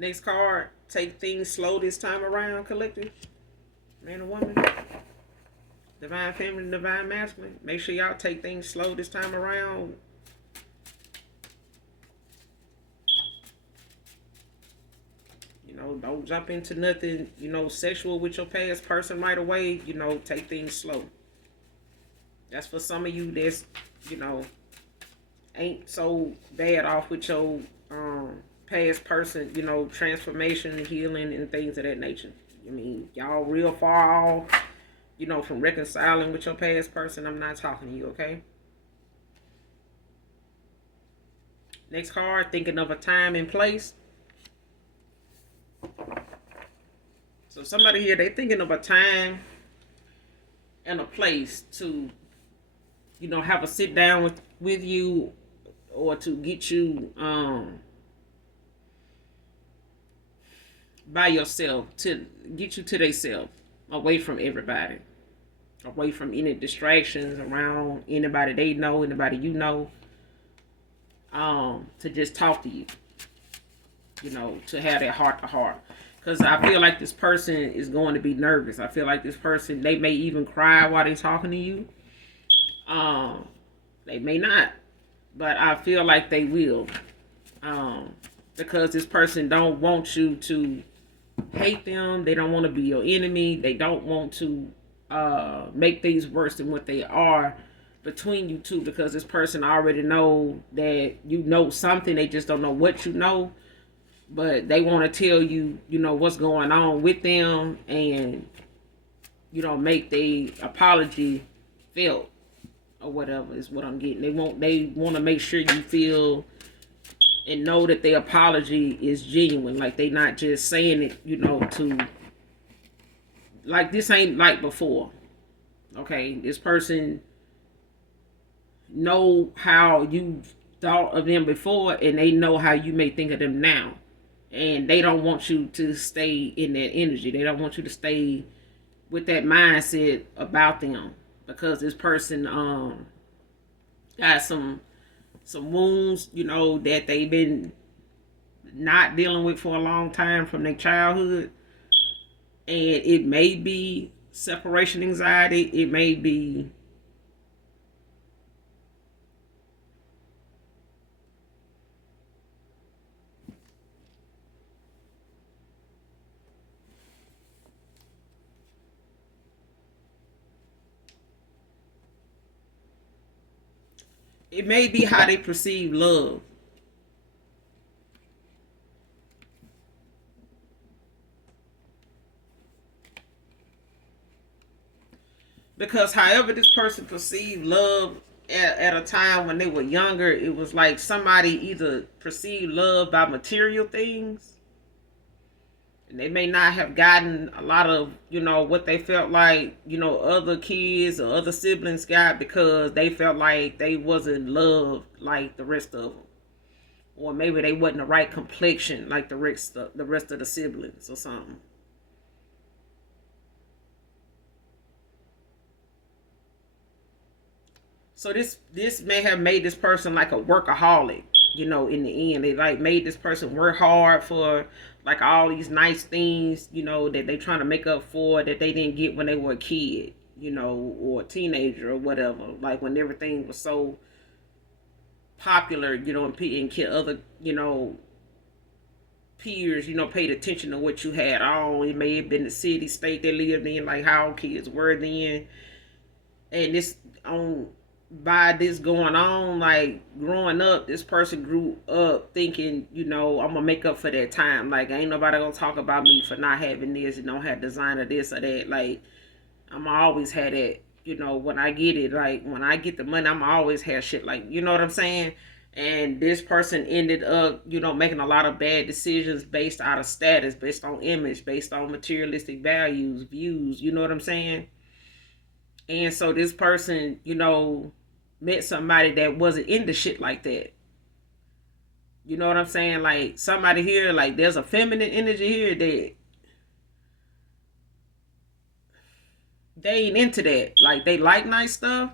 Next card, take things slow this time around, collective. Man or woman. Divine feminine, divine masculine. Make sure y'all take things slow this time around. You know, don't jump into nothing, you know, sexual with your past person right away. You know, take things slow. That's for some of you that's, you know, ain't so bad off with your past person, you know, transformation, healing, and things of that nature. I mean, y'all real far off, you know, from reconciling with your past person. I'm not talking to you, okay? Next card, thinking of a time and place. So somebody here, they thinking of a time and a place to, you know, have a sit down with you, or to get you by yourself, to get you to themselves, away from everybody, away from any distractions around anybody they know, anybody you know, to just talk to you, you know, to have that heart to heart. Because I feel like this person is going to be nervous. I feel like this person, they may even cry while they're talking to you. They may not, but I feel like they will. Because this person don't want you to hate them. They don't want to be your enemy. They don't want to make things worse than what they are between you two, because this person already know that you know something. They just don't know what you know. But they want to tell you, you know, what's going on with them, and, you know, make the apology felt or whatever is what I'm getting. They want to make sure you feel and know that their apology is genuine. Like, they not just saying it, you know, to, like, this ain't like before. Okay, this person know how you thought of them before, and they know how you may think of them now. And they don't want you to stay in that energy. They don't want you to stay with that mindset about them, because this person got some wounds, you know, that they've been not dealing with for a long time from their childhood. And it may be separation anxiety. It may be how they perceive love. Because however this person perceived love at a time when they were younger, it was like somebody either perceived love by material things, and they may not have gotten a lot of, you know, what they felt like, you know, other kids or other siblings got, because they felt like they wasn't loved like the rest of them. Or maybe they wasn't the right complexion like the rest of the siblings or something. So this may have made this person like a workaholic, you know, in the end. They like made this person work hard for like all these nice things, you know, that they trying to make up for that they didn't get when they were a kid, you know, or a teenager or whatever. Like when everything was so popular, you know, and other, you know, peers, you know, paid attention to what you had on. It may have been the city, state they lived in, like how kids were then. And this on by this going on, like growing up, this person grew up thinking, you know, I'm gonna make up for that time. Like, ain't nobody gonna talk about me for not having this, and don't have designer this or that. Like, I'm always had that, you know, when I get it, like when I get the money, I'm always have shit, like, you know what I'm saying? And this person ended up, you know, making a lot of bad decisions based out of status, based on image, based on materialistic values, views, you know what I'm saying? And so this person, you know, met somebody that wasn't into shit like that. You know what I'm saying? Like somebody here, like there's a feminine energy here that they ain't into that. Like they like nice stuff,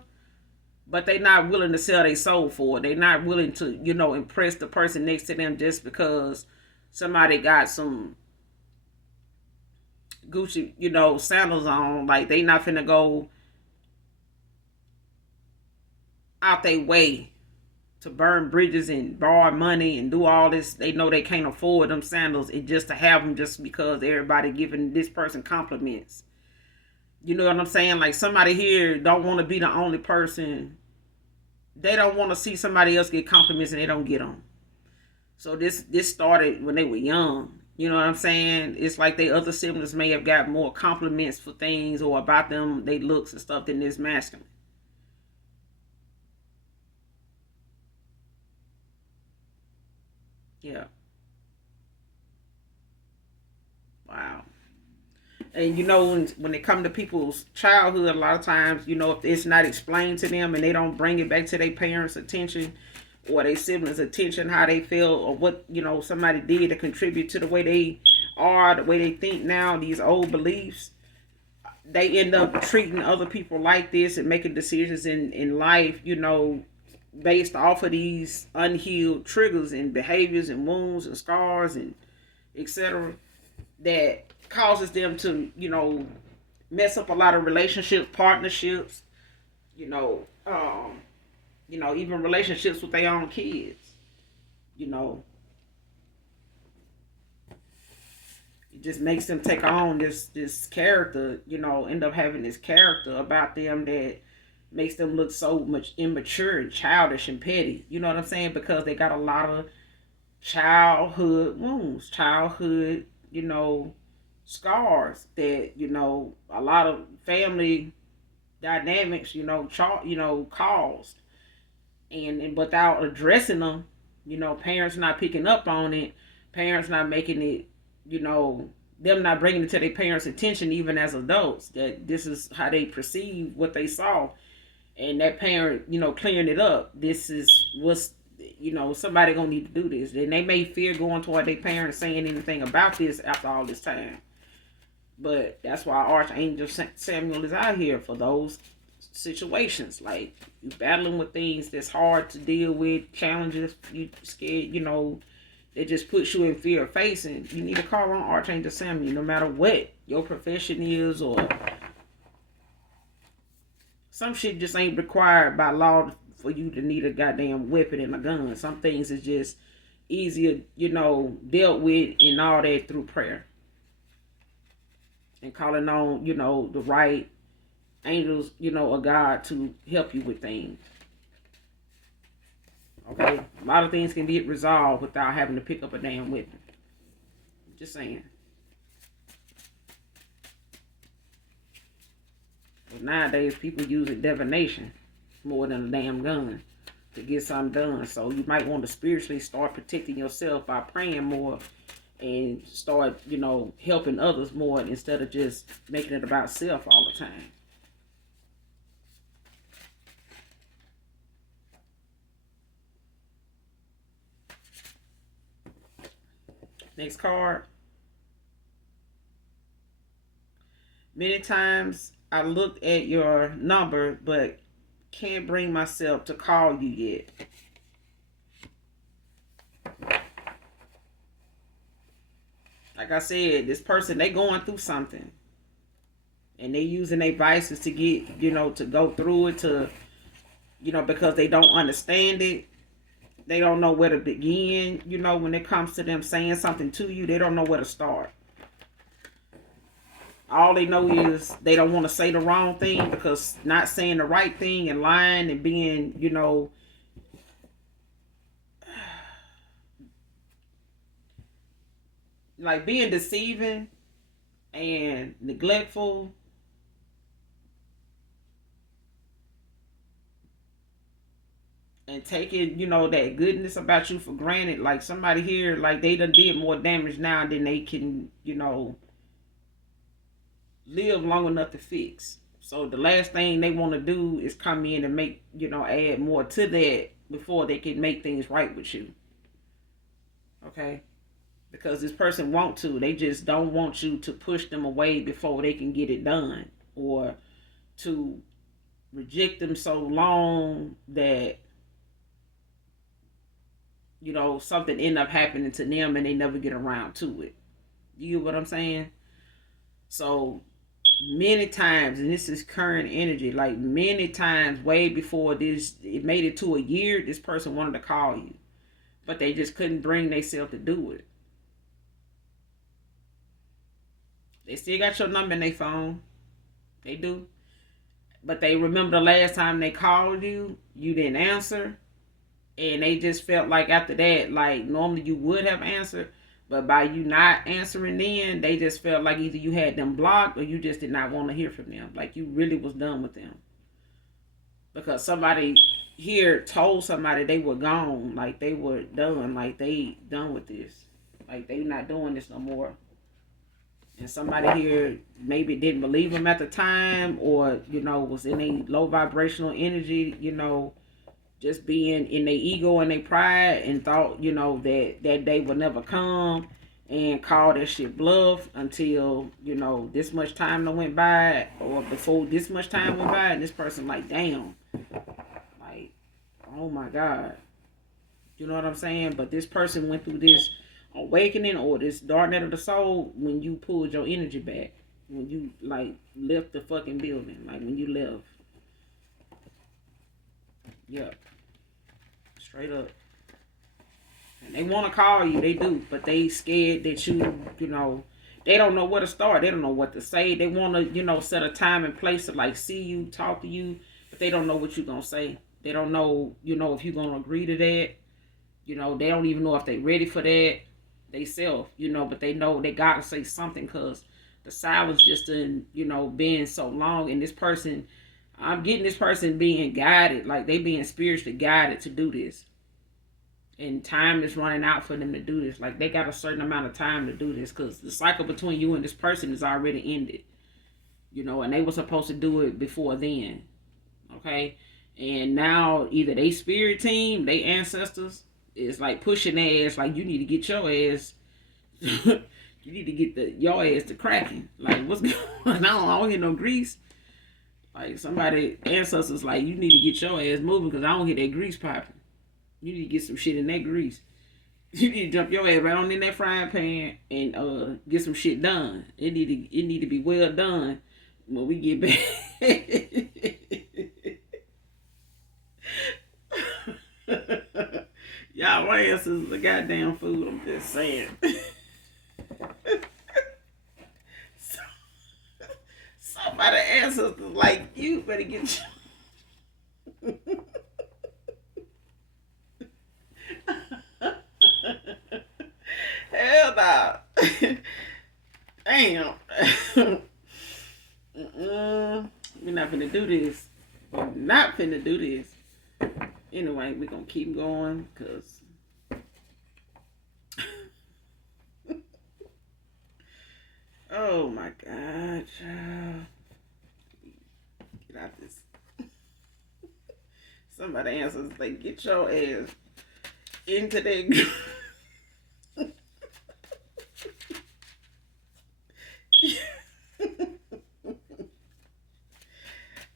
but they not willing to sell their soul for it. They not willing to, you know, impress the person next to them just because somebody got some Gucci, sandals on, like they not finna go out their way to burn bridges and borrow money and do all this. They know they can't afford them sandals, and just to have them just because everybody giving this person compliments. You know what I'm saying? Like somebody here don't want to be the only person. They don't want to see somebody else get compliments and they don't get them. So this started when they were young. You know what I'm saying? It's like they other siblings may have got more compliments for things or about them, they looks and stuff than this masculine. Yeah. Wow. And when it come to people's childhood, a lot of times, if it's not explained to them and they don't bring it back to their parents' attention or their siblings' attention, how they feel or what, somebody did to contribute to the way they are, the way they think now, these old beliefs, they end up treating other people like this and making decisions in life, based off of these unhealed triggers and behaviors and wounds and scars and etc. that causes them to, mess up a lot of relationships, partnerships, you know, um, even relationships with their own kids. You know, it just makes them take on this character. End up having this character about them that makes them look so much immature and childish and petty. You know what I'm saying? Because they got a lot of childhood wounds, childhood, scars that a lot of family dynamics caused, and without addressing them, parents not picking up on it, parents not making it, them not bringing it to their parents' attention even as adults that this is how they perceive what they saw, and that parent clearing it up. This is what's somebody gonna need to do this. And they may fear going toward their parents saying anything about this after all this time. But that's why Archangel Samuel is out here for those situations. Like you battling with things that's hard to deal with, challenges you scared, it just puts you in fear of facing. You need to call on Archangel Samuel no matter what your profession is, or some shit just ain't required by law for you to need a goddamn weapon and a gun. Some things is just easier, dealt with and all that through prayer. And calling on, the right angels, of God to help you with things. Okay? A lot of things can get resolved without having to pick up a damn weapon. Just saying. But nowadays, people using divination more than a damn gun to get something done. So you might want to spiritually start protecting yourself by praying more and start, helping others more instead of just making it about self all the time. Next card. Many times I looked at your number, but can't bring myself to call you yet. Like I said, this person, they going through something. And they using their vices to get, to go through it, to, because they don't understand it. They don't know where to begin, when it comes to them saying something to you, they don't know where to start. All they know is they don't want to say the wrong thing, because not saying the right thing and lying and being, like being deceiving and neglectful and taking, that goodness about you for granted. Like somebody here, like they done did more damage now than they can, live long enough to fix. So the last thing they want to do is come in and make, add more to that before they can make things right with you. Okay? Because this person want to. They just don't want you to push them away before they can get it done. Or to reject them so long that you know, something end up happening to them and they never get around to it. You get what I'm saying? So many times, and this is current energy, like many times way before this, it made it to a year, this person wanted to call you, but they just couldn't bring themselves to do it. They still got your number in their phone. They do. But they remember the last time they called you, you didn't answer. And they just felt like after that, like normally you would have answered, but by you not answering then, they just felt like either you had them blocked or you just did not want to hear from them. Like you really was done with them. Because somebody here told somebody they were gone, like they were done, like they done with this. Like they not doing this no more. And somebody here maybe didn't believe them at the time, or you know was in a low vibrational energy, you know, just being in their ego and their pride, and thought, you know, that that day would never come, and called that shit bluff until, you know, this much time that went by, or before this much time went by, and this person like, damn, like, oh my God, you know what I'm saying? But this person went through this awakening or this dark night of the soul when you pulled your energy back, when you like left the fucking building, like when you left. Yep, straight up. And they want to call you, they do, but they scared that you know, they don't know where to start. They don't know what to say. They want to, you know, set a time and place to like see you, talk to you, but they don't know what you're gonna say. They don't know, you know, if you're gonna agree to that. You know, they don't even know if they ready for that. They self, you know, but they know they gotta say something because the silence just in, you know, being so long, and this person, I'm getting this person being guided, like they being spiritually guided to do this. And time is running out for them to do this. Like they got a certain amount of time to do this because the cycle between you and this person is already ended. You know, and they were supposed to do it before then. Okay? And now either they spirit team, they ancestors, is like pushing their ass like you need to get your ass you need to get your ass to cracking. Like what's going on? I don't hear no grease. Like somebody ancestors like you need to get your ass moving because I don't hear that grease popping. You need to get some shit in that grease. You need to jump your ass right on in that frying pan and get some shit done. It need to be well done when we get back. Y'all asses the goddamn food. I'm just saying. Somebody answers like you better get your hell nah. Damn. We're not finna do this. We're not finna do this. Anyway, we're gonna keep going because oh my God, child. Get out this. Somebody answers like, get your ass into that.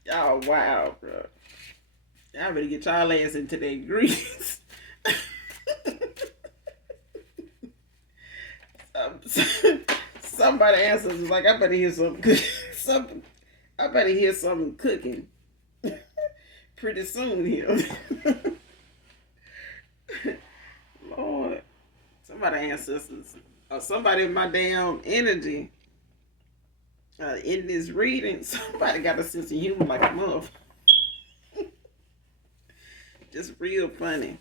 Y'all wow, bro. Y'all better get y'all ass into that grease. Somebody answers like, I better hear some I better hear something cooking pretty soon here. Lord, somebody answers or somebody in my damn energy in this reading. Somebody got a sense of humor like a motherfucker. Just real funny.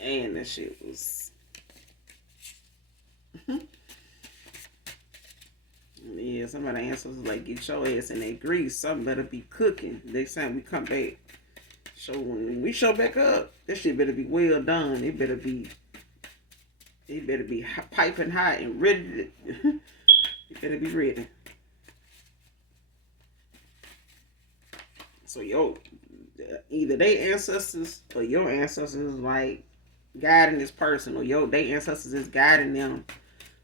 And that shit was yeah, somebody answers like, get your ass in that grease. Something better be cooking. Next time we come back. So when we show back up, that shit better be well done. It better be piping hot and ready to, it better be ready. So either they ancestors or your ancestors like guiding this person, or they ancestors is guiding them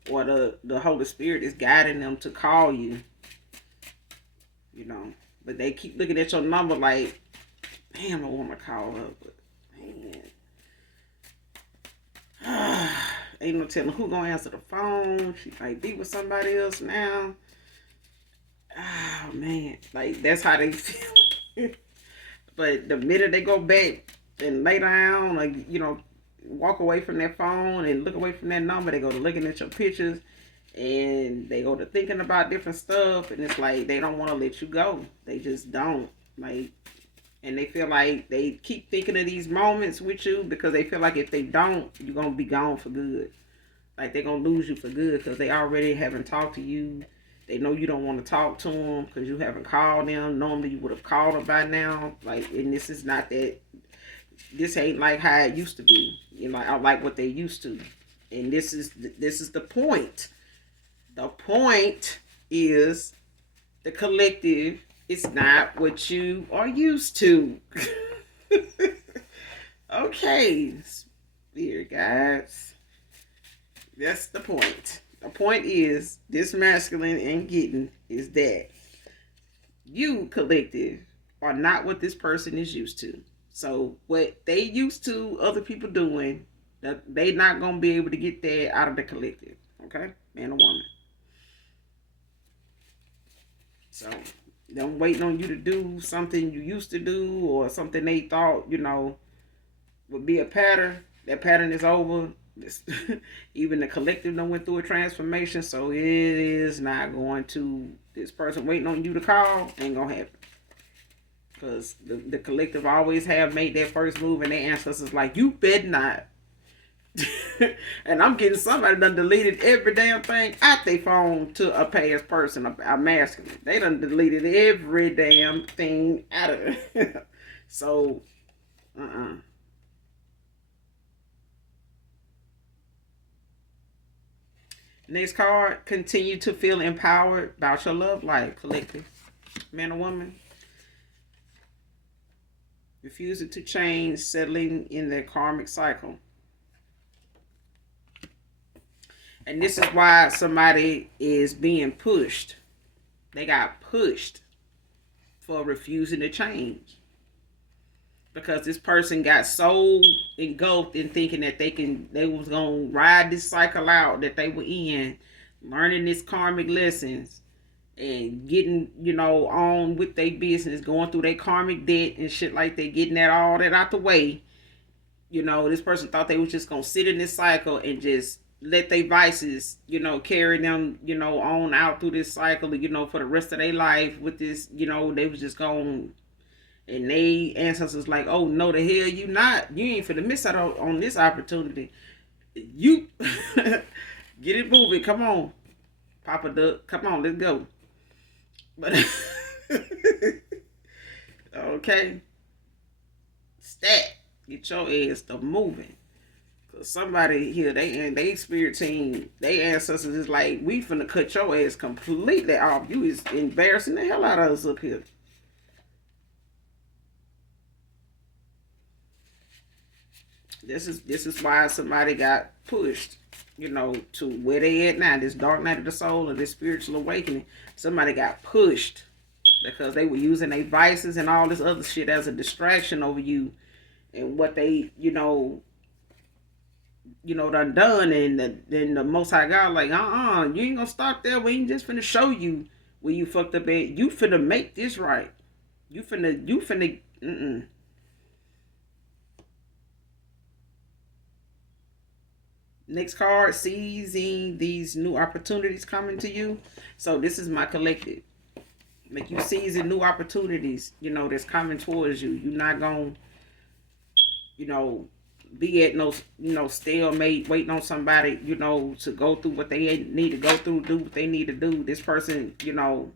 or the Holy Spirit is guiding them to call you, you know. But they keep looking at your number like, damn, I want to call her, but man, ain't no telling who gonna answer the phone. She might be with somebody else now. Oh man, like that's how they feel. But the minute they go back and lay down, like, you know, walk away from that phone and look away from that number, they go to looking at your pictures and they go to thinking about different stuff, and it's like they don't want to let you go. They just don't. Like, and they feel like they keep thinking of these moments with you because they feel like if they don't, you're gonna be gone for good. Like they're gonna lose you for good because they already haven't talked to you. They know you don't want to talk to them because you haven't called them. Normally you would have called them by now. Like, and this is not that. This ain't like how it used to be. You know, I like what they used to. And this is the point. The point is the collective is not what you are used to. Okay, spirit guides. That's the point. The point is, this masculine and getting is that you, collective, are not what this person is used to. So what they used to other people doing, they not going to be able to get that out of the collective. Okay? Man or woman. So them waiting on you to do something you used to do or something they thought, you know, would be a pattern. That pattern is over. Even the collective done went through a transformation, so it is not going to, this person waiting on you to call ain't gonna happen, because the collective always have made that first move, and their ancestors like, you bet not. And I'm getting somebody done deleted every damn thing out their phone to a past person, a masculine. They done deleted every damn thing out of it. So Next card, continue to feel empowered about your love life, collective. Man or woman. Refusing to change, settling in their karmic cycle. And this is why somebody is being pushed. They got pushed for refusing to change. Because this person got so engulfed in thinking that they was gonna ride this cycle out that they were in, learning this karmic lessons and getting, you know, on with their business, going through their karmic debt and shit like that, getting all that out the way. You know, this person thought they was just gonna sit in this cycle and just let their vices, you know, carry them, you know, on out through this cycle, you know, for the rest of their life with this, you know, they was just going. And they ancestors like, oh no, the hell you not. You ain't finna miss out on this opportunity. You get it moving. Come on, Papa Duck. Come on, let's go. But okay, stat. Get your ass to moving. Cause somebody here, they spirit team, they ancestors is like, we finna cut your ass completely off. You is embarrassing the hell out of us up here. This is why somebody got pushed, you know, to where they at now, this dark night of the soul or this spiritual awakening. Somebody got pushed because they were using their vices and all this other shit as a distraction over you and what they, you know, done, and then the Most High God like, you ain't gonna stop there. We ain't just finna show you where you fucked up at. You finna make this right. You finna. Next card, seizing these new opportunities coming to you. So this is my collective. Make you seizing new opportunities, you know, that's coming towards you. You're not gonna, you know, be at no, you know, stalemate, waiting on somebody, you know, to go through what they need to go through, do what they need to do. This person, you know,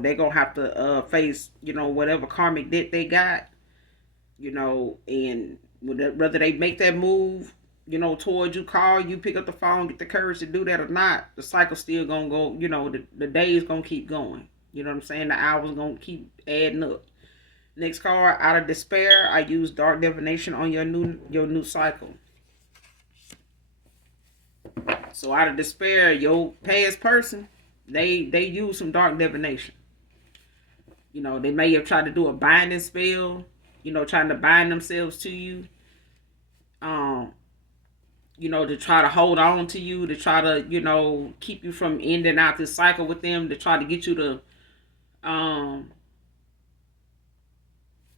they're gonna have to face, you know, whatever karmic debt they got, you know, and whether they make that move, you know, towards you, call you, pick up the phone, get the courage to do that or not, the cycle's still gonna go, you know, the day is gonna keep going. You know what I'm saying? The hours gonna keep adding up. Next card, out of despair, I use dark divination on your new cycle. So out of despair, your past person, they use some dark divination. You know, they may have tried to do a binding spell, you know, trying to bind themselves to you. Um, you know, to try to hold on to you, to try to, you know, keep you from ending out this cycle with them, to try to get you to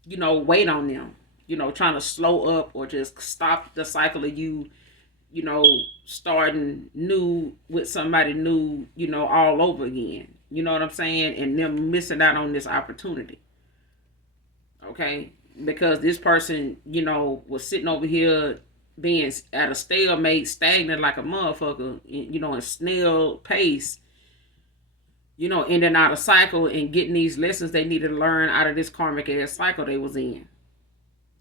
you know, wait on them. You know, trying to slow up or just stop the cycle of you, you know, starting new with somebody new, you know, all over again. You know what I'm saying? And them missing out on this opportunity. Okay? Because this person, you know, was sitting over here being at a stalemate, stagnant like a motherfucker, you know, in snail pace, you know, ending out a cycle and getting these lessons they needed to learn out of this karmic ass cycle they was in.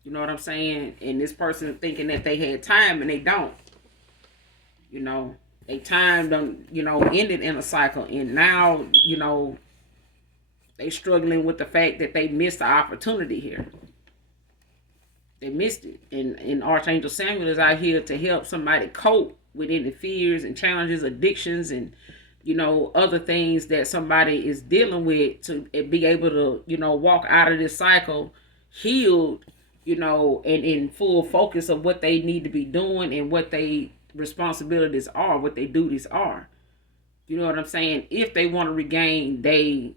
You know what I'm saying? And this person thinking that they had time and they don't. You know, they time done, you know, ended in a cycle. And now, you know, they struggling with the fact that they missed the opportunity here. They missed it. And Archangel Samuel is out here to help somebody cope with any fears and challenges, addictions, and, you know, other things that somebody is dealing with, to be able to, you know, walk out of this cycle healed, you know, and in full focus of what they need to be doing and what they responsibilities are, what they duties are. You know what I'm saying? If they want to regain they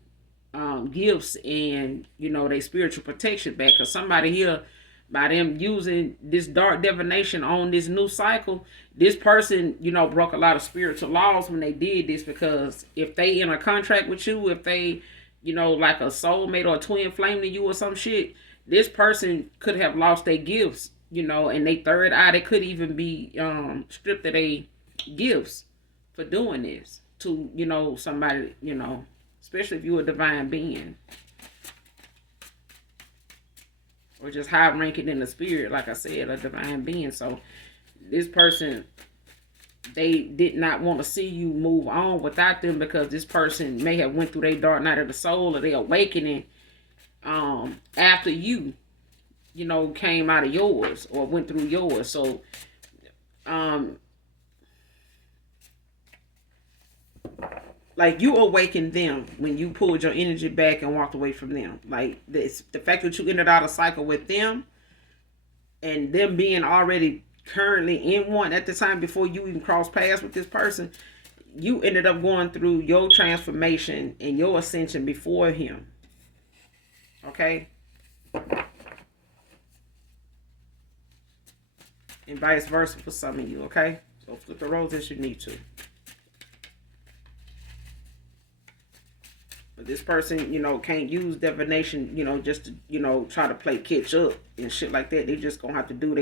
gifts and, you know, their spiritual protection back. Because somebody here, by them using this dark divination on this new cycle, this person, you know, broke a lot of spiritual laws when they did this. Because if they in a contract with you, if they, you know, like a soulmate or a twin flame to you or some shit, this person could have lost their gifts, you know, and they third eye. They could even be stripped of their gifts for doing this to, you know, somebody, you know, especially if you're a divine being. Or just high ranking in the spirit, like I said, a divine being. So this person, they did not want to see you move on without them, because this person may have went through their dark night of the soul or their awakening after you, you know, came out of yours or went through yours. So like you awakened them when you pulled your energy back and walked away from them. Like this, the fact that you ended out a cycle with them and them being already currently in one at the time before you even crossed paths with this person, you ended up going through your transformation and your ascension before him. Okay? And vice versa for some of you, okay? So flip the roles as you need to. But this person, you know, can't use divination, you know, just to, you know, try to play catch up and shit like that. They just gonna have to do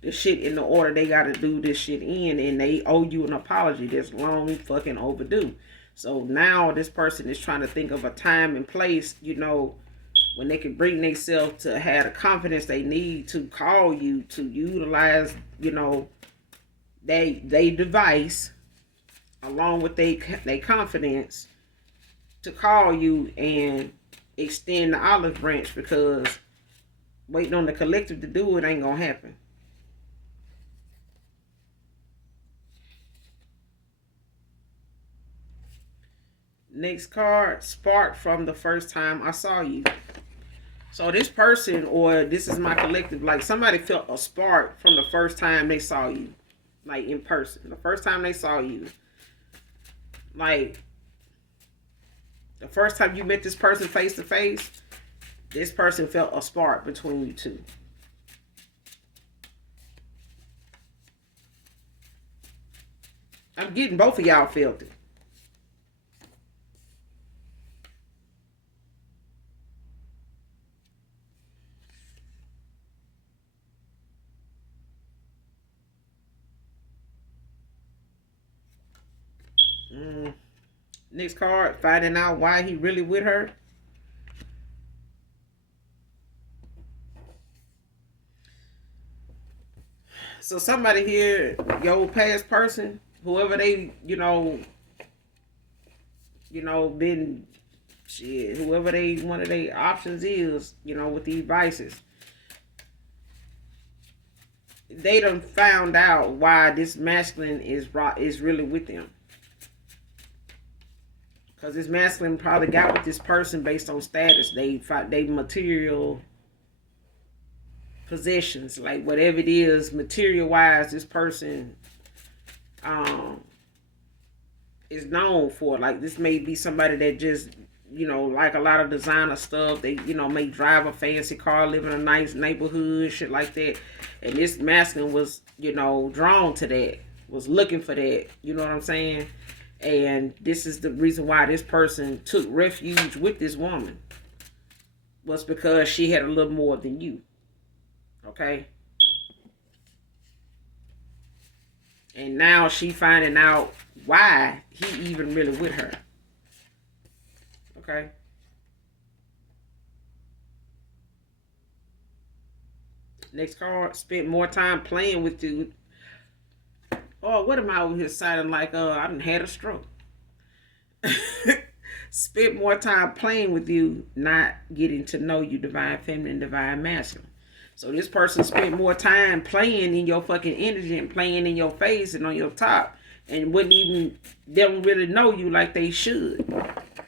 the shit in the order they gotta do this shit in, and they owe you an apology that's long fucking overdue. So now this person is trying to think of a time and place, you know, when they can bring themselves to have the confidence they need to call you, to utilize, you know, they device along with they confidence to call you and extend the olive branch, because waiting on the collective to do it ain't gonna happen. Next card, spark from the first time I saw you. So this person, or this is my collective, like somebody felt a spark from the first time they saw you, like in person. The first time they saw you, like the first time you met this person face to face, this person felt a spark between you two. I'm getting both of y'all felt it. Next card, finding out why he really with her. So somebody here, your past person, whoever they, you know, been shit, whoever one of their options is, with these vices, they done found out why this masculine is really with them. Because this masculine probably got with this person based on status. They material possessions, like whatever it is, material wise, this person is known for. Like this may be somebody that just, like a lot of designer stuff. They, may drive a fancy car, live in a nice neighborhood, shit like that. And this masculine was, drawn to that, was looking for that. You know what I'm saying? And this is the reason why this person took refuge with this woman, was because she had a little more than you. Okay? And now she finding out why he even really with her. Okay? Next card, spent more time playing with you. Oh, what am I over here sounding like? I done had a stroke. Spent more time playing with you, not getting to know you, divine feminine, divine masculine. So this person spent more time playing in your fucking energy and playing in your face and on your top, and they don't really know you like they should.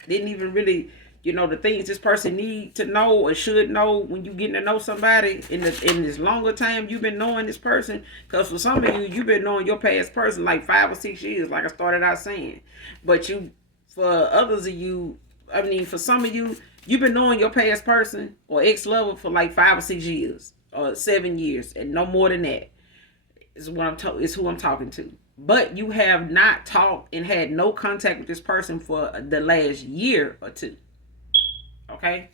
Didn't even really, the things this person need to know or should know when you getting to know somebody in this longer time you've been knowing this person. Because for some of you, you've been knowing your past person like 5 or 6 years, like I started out saying. But for others of you, for some of you, you've been knowing your past person or ex-lover for like 5 or 6 years or 7 years, and no more than that is who I'm talking to. But you have not talked and had no contact with this person for the last year or two. Okay?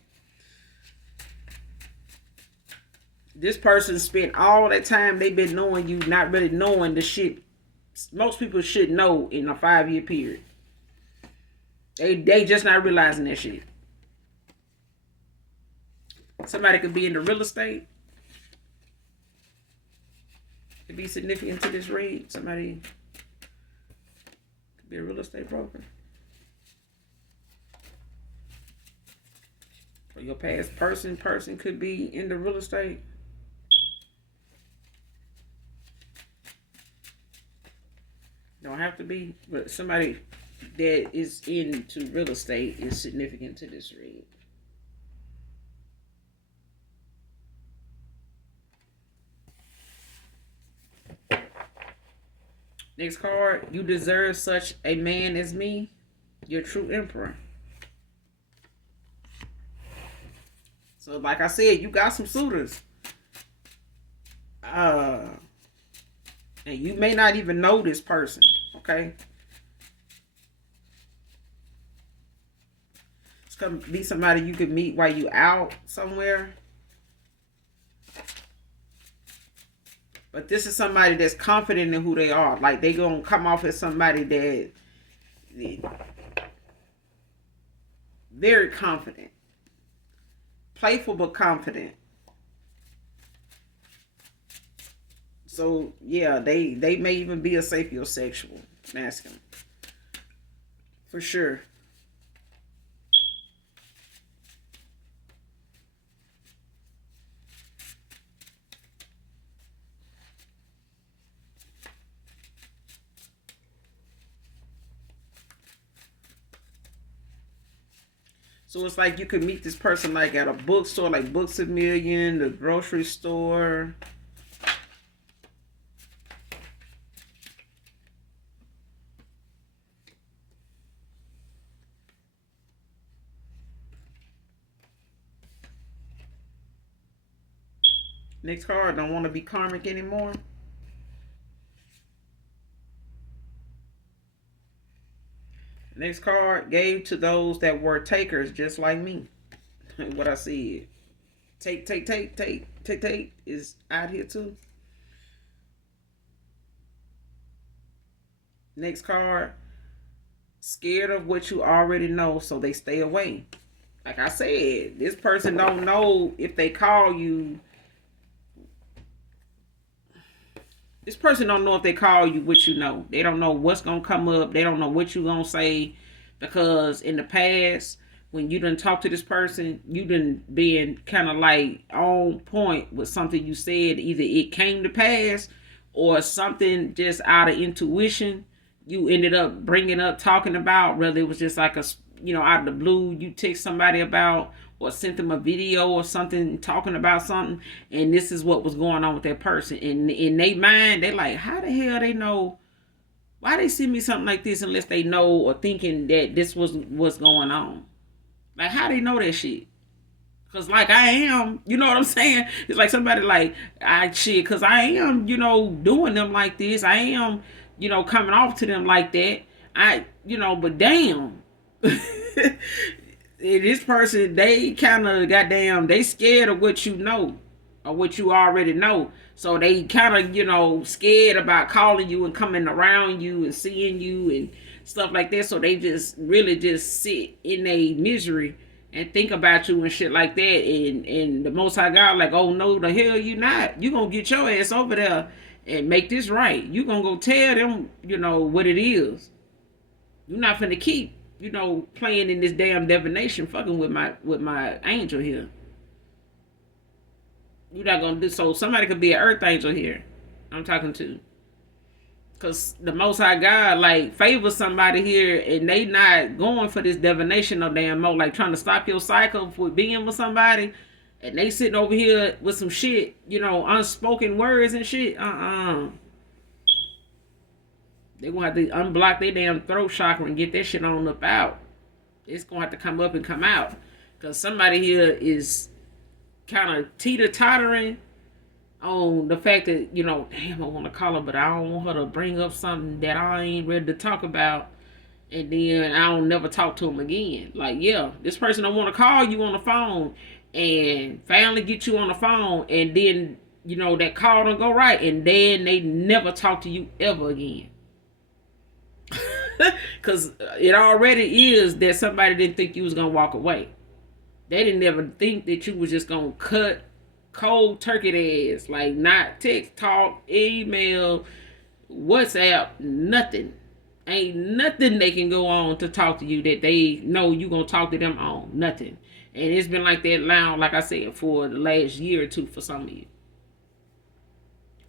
This person spent all that time they've been knowing you, not really knowing the shit most people should know in a 5-year period. They just not realizing that shit. Somebody could be into real estate. Could be significant to this read. Somebody could be a real estate broker. Or your past person could be into real estate. Don't have to be, but somebody that is into real estate is significant to this read. Next card, you deserve such a man as me, your true emperor. So like I said, you got some suitors. And you may not even know this person, okay? It's gonna be somebody you could meet while you out somewhere. But this is somebody that's confident in who they are. Like they gonna come off as somebody that very confident. Playful but confident. So yeah, they may even be a sapiosexual masculine. For sure. So it's like you could meet this person like at a bookstore, like Books A Million, the grocery store. Next card, don't want to be karmic anymore. Next card, gave to those that were takers just like me. What I said. Take is out here too. Next card, scared of what you already know, so they stay away. Like I said, this person don't know if they call you. This person don't know if they call you what you know. They don't know what's going to come up. They don't know what you're going to say. Because in the past, when you done talk to this person, you done been kind of like on point with something you said. Either it came to pass or something just out of intuition you ended up bringing up talking about, whether it was just like a, out of the blue you text somebody about or sent them a video or something talking about something, and this is what was going on with that person. And in their mind, they like, how the hell they know? Why they send me something like this unless they know or thinking that this was what's going on? Like, how they know that shit? Cause like I am, you know what I'm saying? It's like somebody like I shit, cause I am, doing them like this. I am, coming off to them like that. But damn, this person, they kind of goddamn, they scared of what you know or what you already know. So they kind of, scared about calling you and coming around you and seeing you and stuff like that. So they just really just sit in a misery and think about you and shit like that. And the Most High God, like, oh no, the hell you not. You gonna get your ass over there and make this right. You gonna go tell them, what it is. You're not finna keep, playing in this damn divination, fucking with my angel here. You're not gonna do so. Somebody could be an earth angel here. I'm talking to. Cause the Most High God like favors somebody here, and they not going for this divination no damn more. Like trying to stop your cycle with being with somebody, and they sitting over here with some shit, unspoken words and shit. They gonna have to unblock their damn throat chakra and get that shit on up out. It's gonna have to come up and come out, cause somebody here is kind of teeter tottering on the fact that, damn, I want to call her, but I don't want her to bring up something that I ain't ready to talk about, and then I don't never talk to him again. Like, yeah, this person don't want to call you on the phone and finally get you on the phone, and then, that call don't go right, and then they never talk to you ever again. Because it already is that somebody didn't think you was going to walk away. They didn't ever think that you was just going to cut cold turkey ass, like not text, talk, email, WhatsApp, nothing. Ain't nothing they can go on to talk to you that they know you gonna talk to them on. Nothing. And it's been like that now, like I said, for the last year or two for some of you.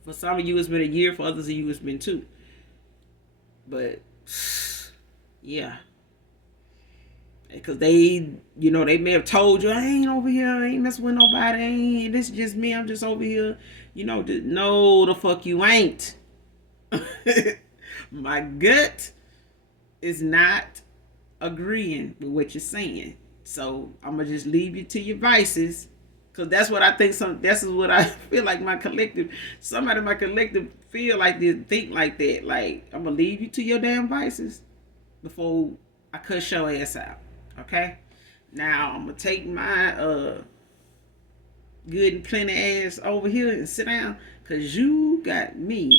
For some of you, it's been a year. For others of you, it's been two. But yeah, because they may have told you, I ain't over here, I ain't messing with nobody, ain't, this is just me, I'm just over here, no, the fuck you ain't. My gut is not agreeing with what you're saying, so I'm gonna just leave you to your vices, because that's what I think. This is what I feel like my collective, somebody in my collective feel like this, think like that, like I'm gonna leave you to your damn vices before I cuss your ass out. Okay, now I'm gonna take my good and plenty ass over here and sit down, cause you got me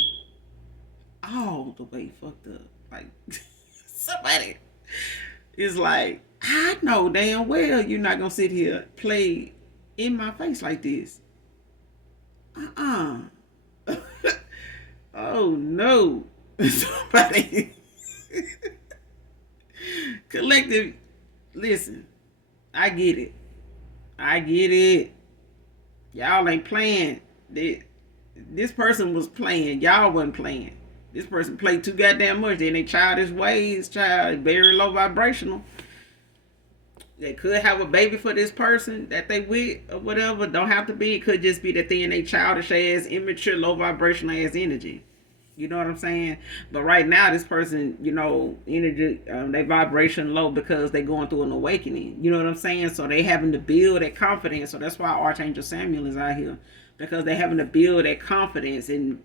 all the way fucked up. Like somebody is like, I know damn well you're not gonna sit here play in my face like this. Oh no, somebody collective. Listen, I get it. I get it. Y'all ain't playing. This person was playing. Y'all wasn't playing. This person played too goddamn much. They in their childish ways, very low vibrational. They could have a baby for this person that they with or whatever. Don't have to be. It could just be that they in a childish ass, immature, low vibrational ass energy. You know what I'm saying? But right now, this person, energy, they vibration low because they going through an awakening. You know what I'm saying? So they having to build that confidence. So that's why Archangel Samuel is out here, because they having to build that confidence and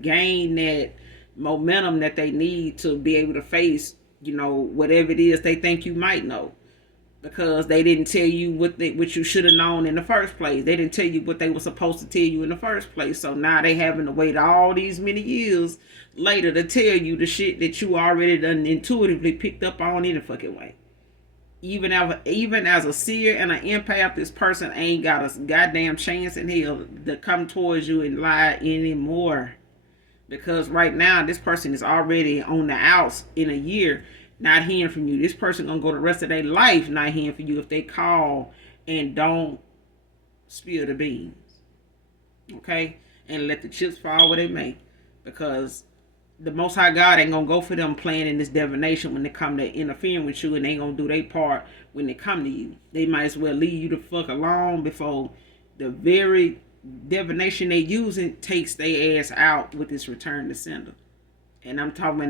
gain that momentum that they need to be able to face whatever it is they think you might know. Because they didn't tell you what you should have known in the first place. They didn't tell you what they were supposed to tell you in the first place. So now they having to wait all these many years later to tell you the shit that you already done intuitively picked up on in a fucking way. Even as a seer and an empath, this person ain't got a goddamn chance in hell to come towards you and lie anymore. Because right now, this person is already on the outs in a year. not hearing from you. This person gonna go the rest of their life not hearing from you if they call and don't spill the beans. Okay? And let the chips fall where they may. Because the Most High God ain't gonna go for them playing in this divination when they come to interfering with you, and they ain't gonna do their part when they come to you. They might as well leave you the fuck alone before the very divination they using takes their ass out with this return to sender. And I'm talking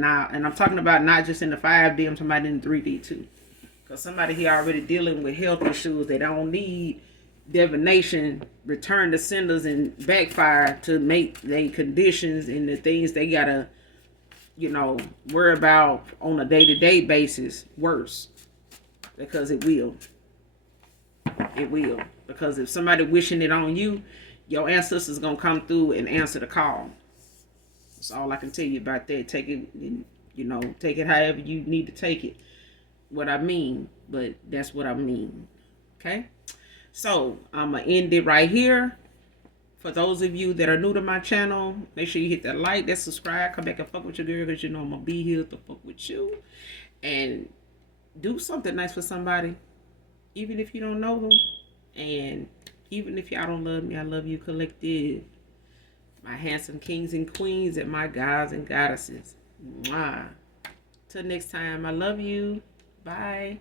about not just in the 5D, I'm talking about in the 3D too. Because somebody here already dealing with health issues, they don't need divination, return to senders, and backfire to make their conditions and the things they gotta, worry about on a day-to-day basis worse. Because it will. It will. Because if somebody wishing it on you, your ancestors gonna come through and answer the call. That's all I can tell you about that. Take it, take it however you need to take it. What I mean, but that's what I mean. Okay? So, I'm going to end it right here. For those of you that are new to my channel, make sure you hit that like, that subscribe, come back and fuck with your girl, because I'm going to be here to fuck with you. And do something nice for somebody, even if you don't know them. And even if y'all don't love me, I love you, collective. My handsome kings and queens and my gods and goddesses. Mwah. Till next time, I love you. Bye.